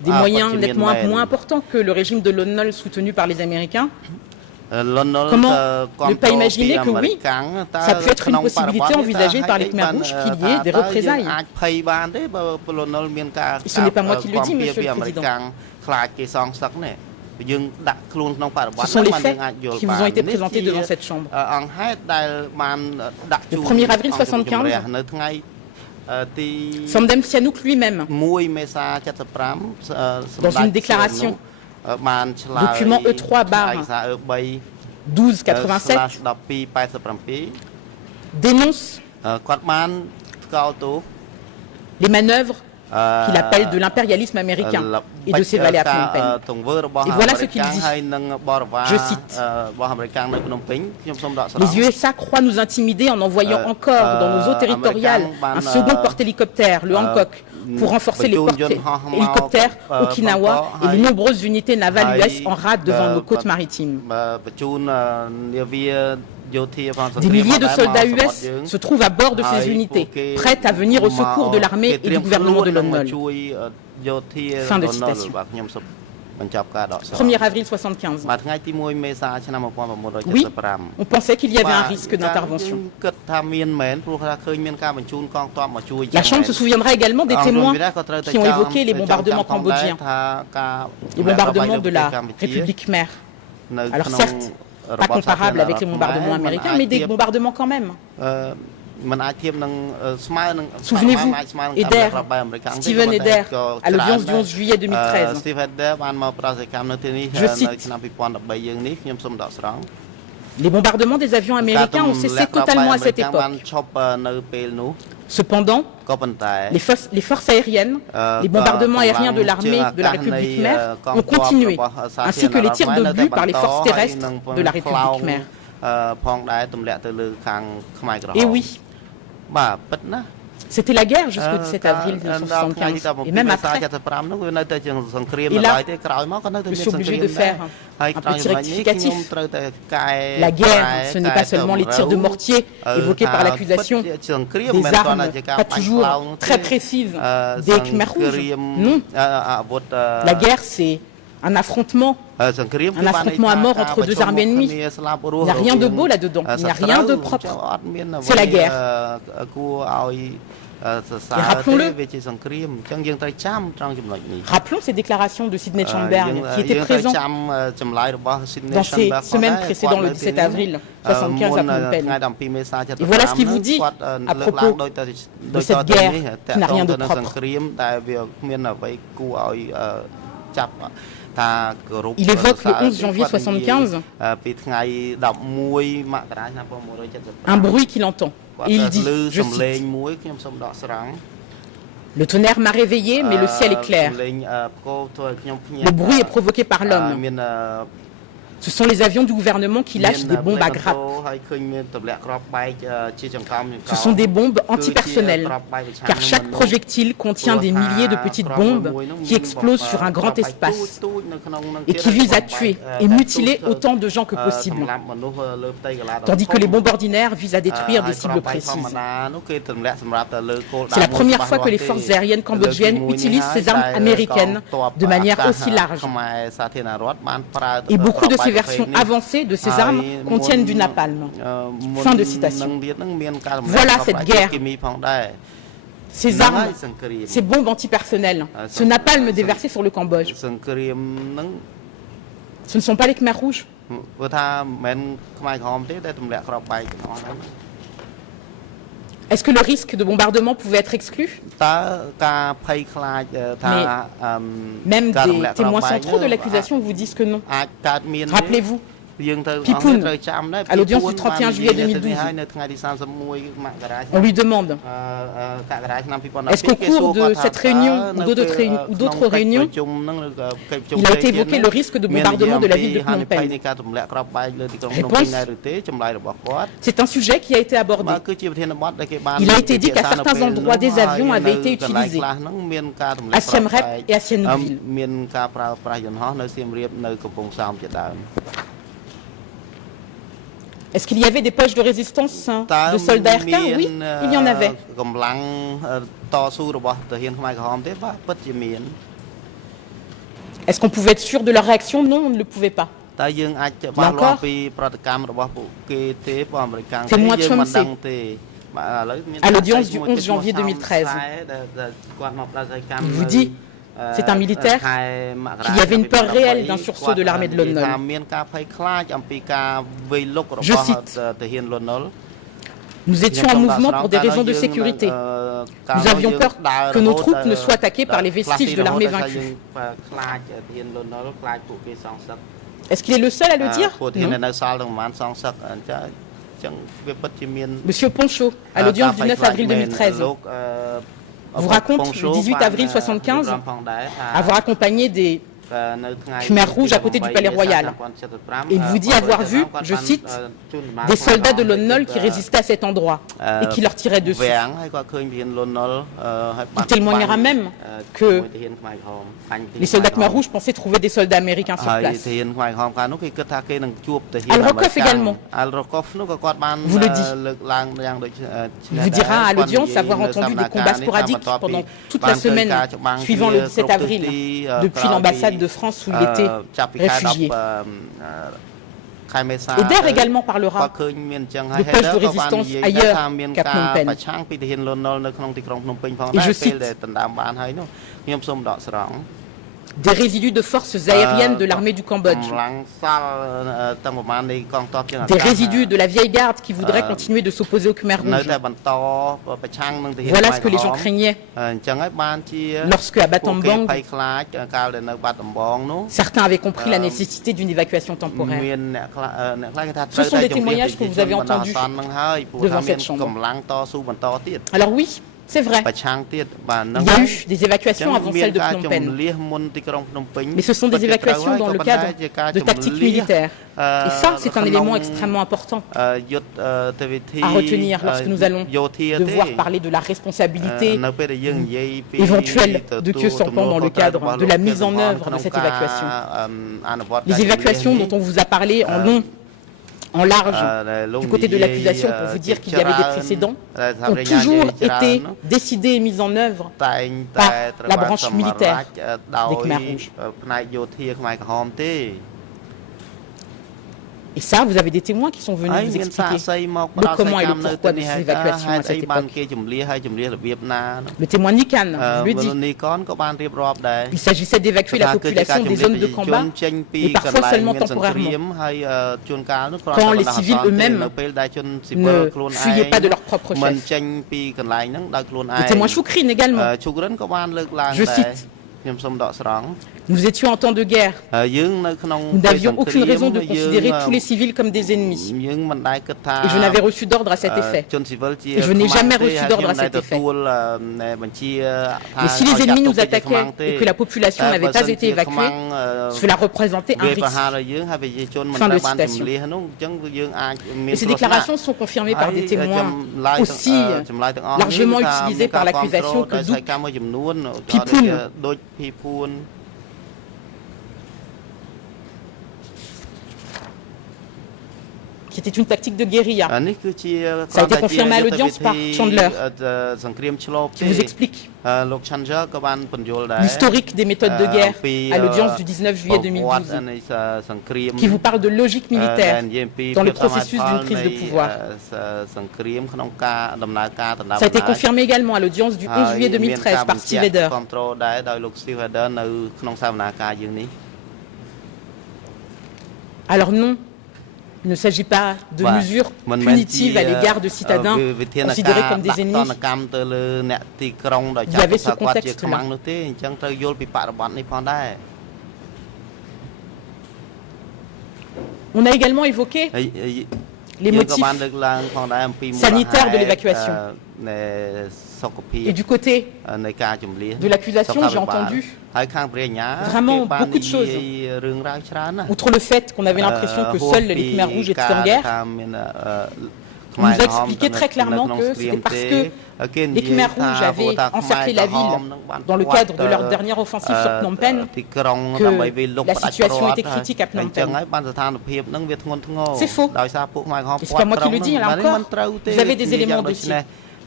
des moyens nettement moins importants que le régime de Lon Nol soutenu par les Américains, comment ne pas imaginer que oui, ça peut être une possibilité envisagée par les Khmers rouges qu'il y ait des représailles. Et ce n'est pas moi qui le dis, Monsieur le Président. Ce sont les faits qui vous ont été présentés devant cette Chambre. Le 1er avril 1975, Samdem Sihanouk lui-même, dans une déclaration, document E3/1287, dénonce les manœuvres qu'il appelle de l'impérialisme américain et de ses valets à Phnom Penh. Et voilà ce qu'il dit. Je cite. Les USA croient nous intimider en envoyant encore dans nos eaux territoriales un second porte-hélicoptère, le Hancock, pour renforcer les porte-hélicoptères Okinawa et les nombreuses unités navales US en rade devant nos côtes maritimes. Des milliers de soldats US se trouvent à bord de ces unités, prêtes à venir au secours de l'armée et du gouvernement de Lon Nol. Fin de citation. 1er avril 1975. Oui, on pensait qu'il y avait un risque d'intervention. La Chambre se souviendra également des témoins qui ont évoqué les bombardements cambodgiens, les bombardements de la République Khmer. Alors certes, pas comparable avec les bombardements américains, mais des bombardements quand même. Souvenez-vous, Eder, Steven Eder, à l'audience du 11 juillet 2013. Je cite, les bombardements des avions américains ont cessé totalement à cette époque. Cependant, les forces aériennes, les bombardements aériens de l'armée de la République Khmer ont continué, ainsi que les tirs de but par les forces terrestres de la République Khmer. Et oui, c'était la guerre jusqu'au 17 avril 1975, et même après. Et là, je suis obligé de faire un petit rectificatif. La guerre, ce n'est pas seulement les tirs de mortier évoqués par l'accusation, des armes pas toujours très précises des Khmers rouges. Non, la guerre, c'est un affrontement à mort entre deux armées ennemies. Il n'y a rien de beau là-dedans, il n'y a rien de propre. C'est la guerre. Et rappelons-le, rappelons ces déclarations de Sidney Chambers qui étaient présents dans ces semaines précédant le 17 avril 1975 à Phnom Penh. Et voilà ce qu'il vous dit à propos de cette guerre qui n'a rien de propre. Il évoque le 11 janvier 1975 un bruit qu'il entend. Et il dit, je cite, le tonnerre m'a réveillé, mais le ciel est clair. Le bruit est provoqué par l'homme. Ce sont les avions du gouvernement qui lâchent des bombes à grappes. Ce sont des bombes antipersonnelles, car chaque projectile contient des milliers de petites bombes qui explosent sur un grand espace et qui visent à tuer et mutiler autant de gens que possible, tandis que les bombes ordinaires visent à détruire des cibles précises. C'est la première fois que les forces aériennes cambodgiennes utilisent ces armes américaines de manière aussi large. Et beaucoup de ces versions avancées de ces armes contiennent du napalm. Fin de citation. Voilà cette guerre. Ces armes, ces bombes antipersonnelles, ce napalm déversé sur le Cambodge. Ce ne sont pas les Khmers rouges. Est-ce que le risque de bombardement pouvait être exclu? Mais même des témoins centraux de l'accusation vous disent que non. Rappelez-vous, Pipoun, à l'audience du 31 juillet 2012, on lui demande est-ce qu'au cours de cette réunion ou d'autres réunions, il a été évoqué le risque de bombardement de la ville de Phnom Penh? Réponse, c'est un sujet qui a été abordé. Il a été dit qu'à certains endroits des avions avaient été utilisés, à Siem Reap et à Siem Ville. Est-ce qu'il y avait des poches de résistance de soldats RK? Oui, il y en avait. Est-ce qu'on pouvait être sûr de leur réaction? Non, on ne le pouvait pas. Là encore, témoin Chomsé, à l'audience du 11 janvier 2013, il vous dit, c'est un militaire, qu'il y avait une peur réelle d'un sursaut de l'armée de Lon Nol. Je cite, nous étions en mouvement pour des raisons de sécurité. Nous avions peur que nos troupes ne soient attaquées par les vestiges de l'armée vaincue. Est-ce qu'il est le seul à le dire? Non. Monsieur Poncho, à l'audience du 9 avril 2013, vous raconte le 18 avril 1975 avoir accompagné des Khmer rouges à côté du palais royal. Et il vous dit avoir vu, je cite, des soldats de Lon Nol qui résistaient à cet endroit et qui leur tiraient dessus. Il témoignera même que les soldats Khmer rouges pensaient trouver des soldats américains sur place. Al-Rokoff également vous le dit. Il vous dira à l'audience avoir entendu des combats sporadiques pendant toute la semaine suivant le 17 avril depuis l'ambassade de France où il était réfugié. Eder également parlera de poches de résistance ailleurs qu'à Phnom Penh. Et je cite, des résidus de forces aériennes de l'armée du Cambodge, des résidus de la vieille garde qui voudraient continuer de s'opposer aux Khmer rouges. Voilà ce que les gens craignaient lorsque, à Battambang, certains avaient compris la nécessité d'une évacuation temporaire. Ce sont des témoignages que vous avez entendus devant cette chambre. Alors oui, c'est vrai, il y a eu des évacuations avant celle de Phnom Penh, mais ce sont des évacuations dans le cadre de tactiques militaires. Et ça, c'est un élément extrêmement important à retenir lorsque nous allons devoir parler de la responsabilité éventuelle de Khieu Samphan dans le cadre de la mise en œuvre de cette évacuation. Les évacuations dont on vous a parlé en long, en large, du côté de l'accusation pour vous dire qu'il y avait des précédents, ont toujours été décidés et mis en œuvre par la branche militaire des Khmer rouges. Et ça, vous avez des témoins qui sont venus vous expliquer le comment et le pourquoi de ces évacuations à cette époque. Le témoin Nikan le dit. Il s'agissait d'évacuer la population des zones de combat, et parfois seulement temporairement, quand les civils eux-mêmes ne fuyaient pas de leur propre chef. Le témoin Choukrin également. Je cite, nous étions en temps de guerre. Nous n'avions aucune raison de considérer tous les civils comme des ennemis. Et je n'avais reçu d'ordre à cet effet. Et je n'ai jamais reçu d'ordre à cet effet. Et si les ennemis nous attaquaient et que la population n'avait pas été évacuée, cela représentait un risque. Fin de citation. Et ces déclarations sont confirmées par des témoins aussi largement utilisés par l'accusation que Duc Pipoun, qui était une tactique de guérilla. Ça a été confirmé à l'audience par Chandler, qui vous explique l'historique des méthodes de guerre à l'audience du 19 juillet 2012, qui vous parle de logique militaire dans le processus d'une prise de pouvoir. Ça a été confirmé également à l'audience du 11 juillet 2013 par Steve Eder. Alors non, il ne s'agit pas de mesures punitives à l'égard de citadins considérés comme des ennemis. Il y avait ce contexte-là. On a également évoqué les motifs sanitaires de l'évacuation. Et du côté de l'accusation, j'ai entendu vraiment beaucoup de choses. Outre le fait qu'on avait l'impression que seuls les Khmers rouges étaient en guerre, on nous a expliqué très clairement que c'était parce que les Khmers rouges avaient encerclé la ville dans le cadre de leur dernière offensive sur Phnom Penh que la situation était critique à Phnom Penh. C'est faux. Et c'est pas moi qui le dis, là encore. Vous avez des éléments de dossier.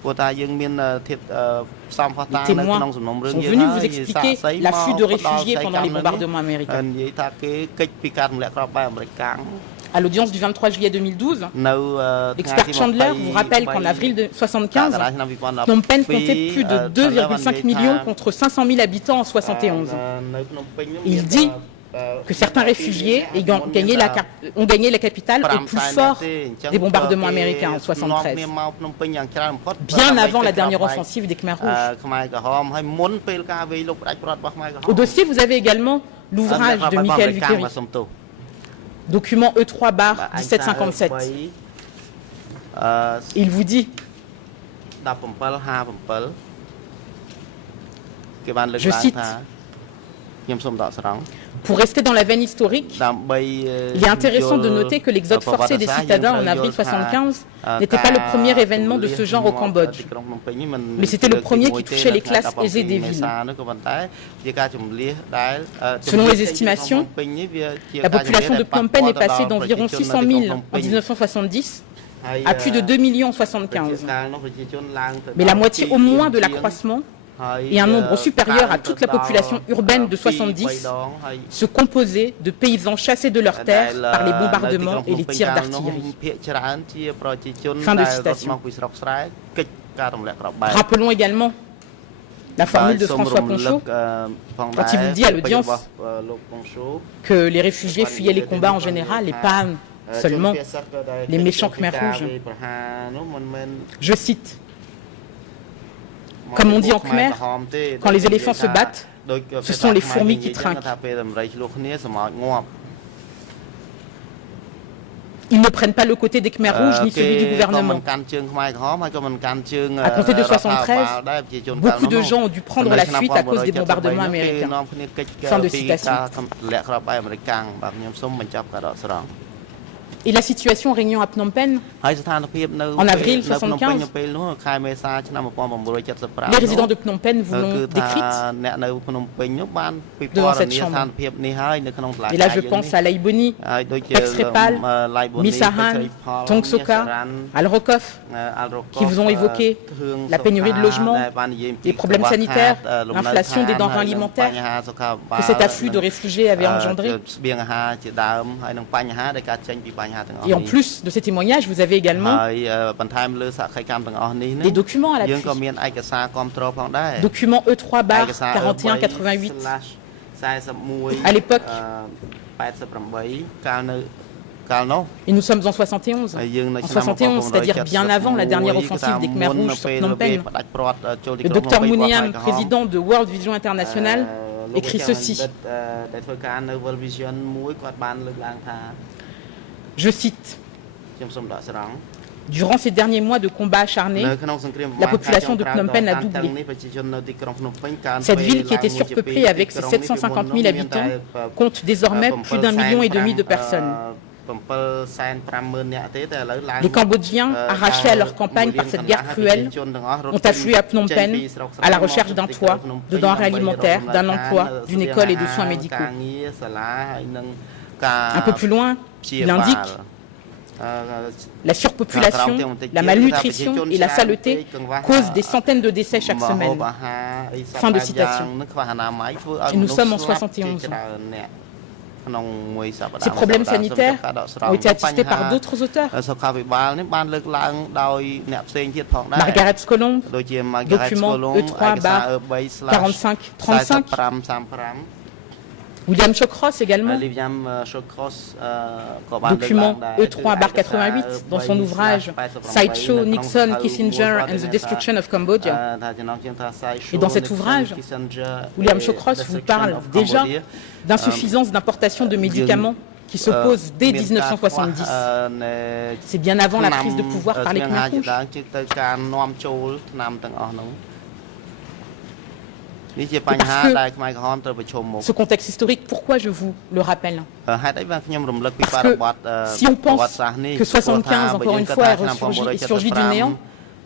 Les témoins sont venus vous expliquer l'afflux de réfugiés pendant les bombardements américains. À l'audience du 23 juillet 2012, l'expert Chandler vous rappelle qu'en avril 1975, Phnom Penh comptait plus de 2,5 millions contre 500 000 habitants en 1971. Il dit que certains réfugiés ont gagné la capitale au plus fort des bombardements américains en 1973, bien avant la dernière offensive des Khmers rouges. Au dossier, vous avez également l'ouvrage de Michael Vickery, document E3/1757. Il vous dit, je cite, pour rester dans la veine historique, il est intéressant de noter que l'exode forcé des citadins en avril 1975 n'était pas le premier événement de ce genre au Cambodge, mais c'était le premier qui touchait les classes aisées des villes. Selon les estimations, la population de Phnom Penh est passée d'environ 600 000 en 1970 à plus de 2 millions en 1975. Mais la moitié au moins de l'accroissement et un nombre supérieur à toute la population urbaine de 70 se composait de paysans chassés de leurs terres par les bombardements et les tirs d'artillerie. Fin de citation. Rappelons également la formule de François Ponchot quand il vous dit à l'audience que les réfugiés fuyaient les combats en général et pas seulement les méchants Khmers rouges. Je cite, comme on dit en khmer, quand les éléphants se battent, ce sont les fourmis qui trinquent. Ils ne prennent pas le côté des Khmers rouges ni celui du gouvernement. À compter de 1973, beaucoup de gens ont dû prendre la fuite à cause des bombardements américains. Fin de citation. Et la situation régnant à Phnom Penh, en avril 1975, les résidents de Phnom Penh vous l'ont décrite devant cette chambre. Et là, je pense à Laiboni, Texrepal, Misahan, Tongsoka, Al-Rokoff, qui vous ont évoqué la pénurie de logements, les problèmes sanitaires, l'inflation des denrées alimentaires que cet afflux de réfugiés avait engendré. Et en plus de ces témoignages, vous avez également des documents à l'appui. Document E3/4188. À l'époque, et nous sommes en 71. En 71, c'est-à-dire bien avant la dernière offensive des Khmers rouges sur Phnom Penh, le docteur Mouniam, président de World Vision International, écrit ceci. Je cite, durant ces derniers mois de combats acharnés, la population de Phnom Penh a doublé. Cette ville qui était surpeuplée avec ses 750 000 habitants compte désormais plus d'1,5 million de personnes. Les Cambodgiens, arrachés à leur campagne par cette guerre cruelle, ont afflué à Phnom Penh à la recherche d'un toit, de denrées alimentaires, d'un emploi, d'une école et de soins médicaux. Un peu plus loin, il indique la surpopulation, la malnutrition et la saleté causent des centaines de décès chaque semaine. Fin de citation. Et nous sommes en 71. Ces problèmes sanitaires ont été attestés par d'autres auteurs. Margaret Scolombe, document E3/4535. William Shawcross également, document E3/88 dans son ouvrage Sideshow, Nixon, Kissinger and the Destruction of Cambodia. Et dans cet ouvrage, William Shawcross vous parle déjà d'insuffisance d'importation de médicaments qui se pose dès 1970. C'est bien avant la prise de pouvoir par les Khmer Rouges. Ce contexte historique, pourquoi je vous le rappelle? Parce que si on pense que 75, encore une fois, est surgi du néant,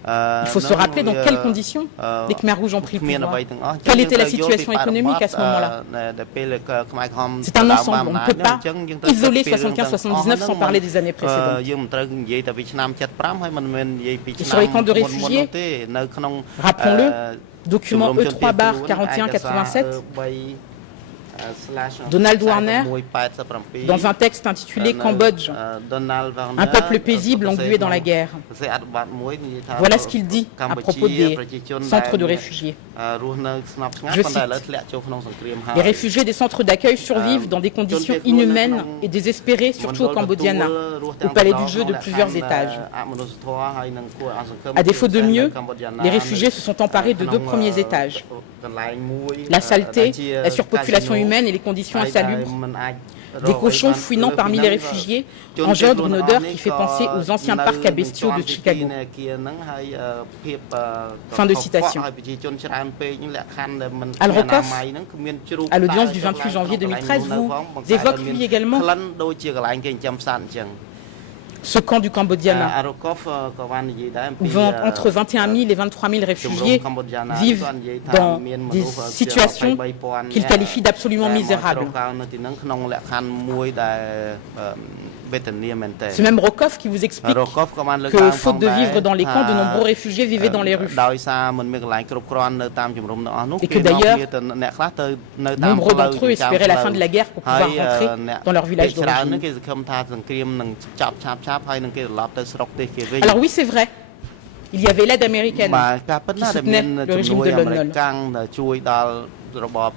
il faut se rappeler dans quelles conditions les Khmer Rouges ont pris le pouvoir. Quelle était la situation économique à ce moment-là? C'est un ensemble, on ne peut pas isoler 75-79 sans parler des années précédentes. Et sur les camps de réfugiés, rappelons-le, document E3/4187, Donald Warner, dans un texte intitulé Cambodge, un peuple paisible englué dans la guerre. Voilà ce qu'il dit à propos des centres de réfugiés. Je cite: les réfugiés des centres d'accueil survivent dans des conditions inhumaines et désespérées, surtout au Cambodjana, au palais du jeu de plusieurs étages. À défaut de mieux, les réfugiés se sont emparés de 2 premiers étages. La saleté, la surpopulation humaine et les conditions insalubres. Des cochons fouinant parmi les réfugiés engendrent une odeur qui fait penser aux anciens parcs à bestiaux de Chicago. Fin de citation. Al-Rokoff, à l'audience du 28 janvier 2013, vous évoque lui également ce camp du Cambodjana, où entre 21 000 et 23 000 réfugiés vivent dans des situations qu'il qualifie d'absolument misérables. C'est même Rokoff qui vous explique que, faute de vivre dans les camps, de nombreux réfugiés vivaient dans les rues. Et que d'ailleurs, nombreux d'entre eux espéraient la fin de la guerre pour pouvoir rentrer dans leur village d'origine. Alors oui, c'est vrai, il y avait l'aide américaine qui soutenait le régime de Lon Nol.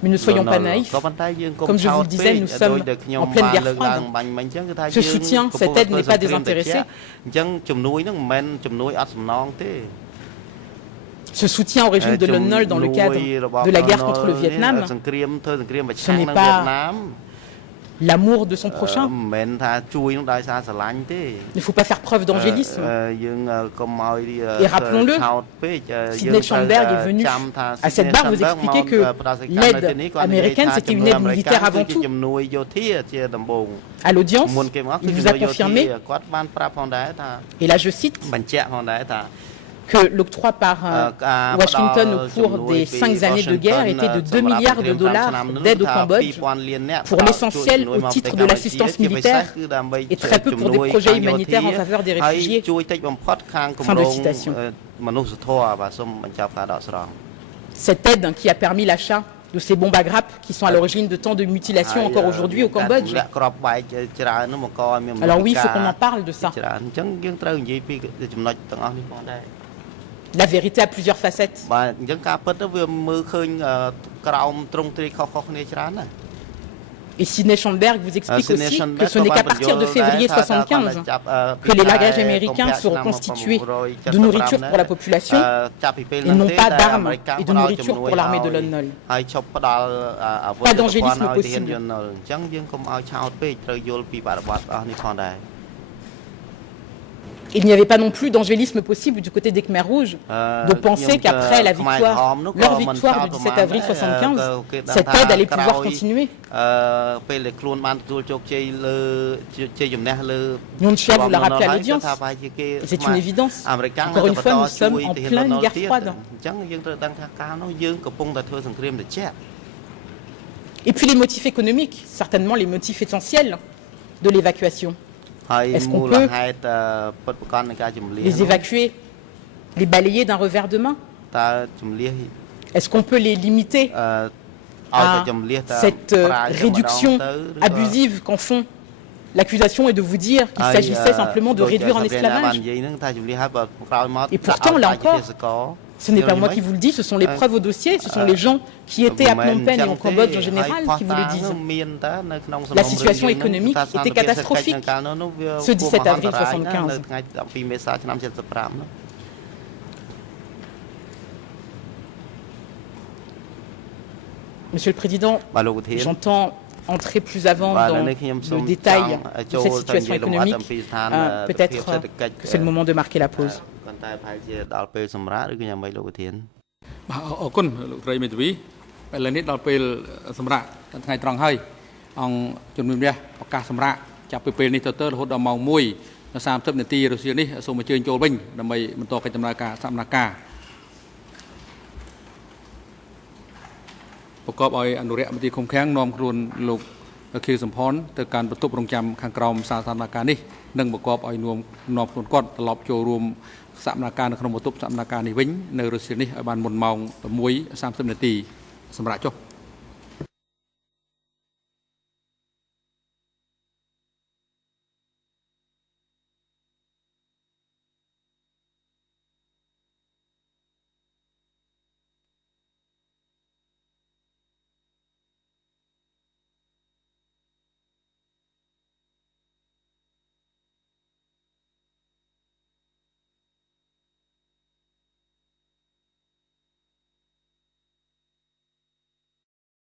Mais ne soyons pas naïfs. Comme je vous le disais, nous sommes en pleine guerre froide. Ce soutien, cette aide n'est pas désintéressée. Ce soutien au régime de Lon Nol dans le cadre de la guerre contre le Vietnam, ce n'est pas l'amour de son prochain. Il ne faut pas faire preuve d'angélisme. Et rappelons-le, Sidney Schanberg est venu à cette barre vous expliquer que l'aide américaine, c'était une aide militaire avant tout. À l'audience, il vous a confirmé, et là je cite, que l'octroi par Washington au cours des 5 années de guerre était de 2 milliards de dollars d'aide au Cambodge, pour l'essentiel au titre de l'assistance militaire et très peu pour des projets humanitaires en faveur des réfugiés. Fin de citation. Cette aide qui a permis l'achat de ces bombes à grappes qui sont à l'origine de tant de mutilations encore aujourd'hui au Cambodge. Alors oui, il faut qu'on en parle de ça. La vérité a plusieurs facettes. Et Sidney Schanberg vous explique aussi que ce n'est qu'à partir de février 1975 que les lagages américains seront constitués de nourriture pour la population et non pas d'armes et de nourriture pour l'armée de Lon Nol. Pas d'angélisme possible. Il n'y avait pas non plus d'angélisme possible du côté des Khmer Rouges de penser qu'après la victoire, leur victoire du 17 avril 1975, cette aide allait pouvoir continuer. Yon Chia vous l'a rappelé à l'audience, et c'est une évidence. Encore une fois, nous sommes en pleine guerre froide. Et puis les motifs économiques, certainement les motifs essentiels de l'évacuation. Est-ce qu'on peut les évacuer, les balayer d'un revers de main? Est-ce qu'on peut les limiter à cette réduction abusive qu'en font? L'accusation est de vous dire qu'il s'agissait simplement de réduire en esclavage. Et pourtant, là encore, ce n'est pas moi qui vous le dis, ce sont les preuves au dossier, ce sont les gens qui étaient à Phnom Penh et en Cambodge en général qui vous le disent. La situation économique était catastrophique ce 17 avril 1975. Monsieur le Président, j'entends entrer plus avant dans le détail de cette situation économique, peut-être que c'est le moment de marquer la pause. អរគុណលោកត្រីមេធាវីឥឡូវនេះដល់ពេលសម្រាប់ថ្ងៃត្រង់ហើយអង្គជំនុំរះប្រកាសសម្រាប់ចាប់ពីពេលនេះទៅរហូតដល់ម៉ោង 1:30 នាទីរសៀលនេះសូមអញ្ជើញចូលវិញដើម្បីបន្តកិច្ចដំណើរការសកម្មភាពប្រកបឲ្យអនុរិយមន្ត្រីឃុំឃាំងនាំខ្លួនលោកខៀវសំផនទៅកាន់បន្ទប់រងចាំខាងក្រោមសាធារណការនេះនិងប្រកបឲ្យនាំខ្លួនគាត់ត្រឡប់ចូលរួមសកម្មភាពនៅក្នុងបន្ទប់សកម្មភាពនេះវិញនៅរសៀលនេះឲ្យបានមុនម៉ោង 1:30 នាទីសម្រាប់ចុះ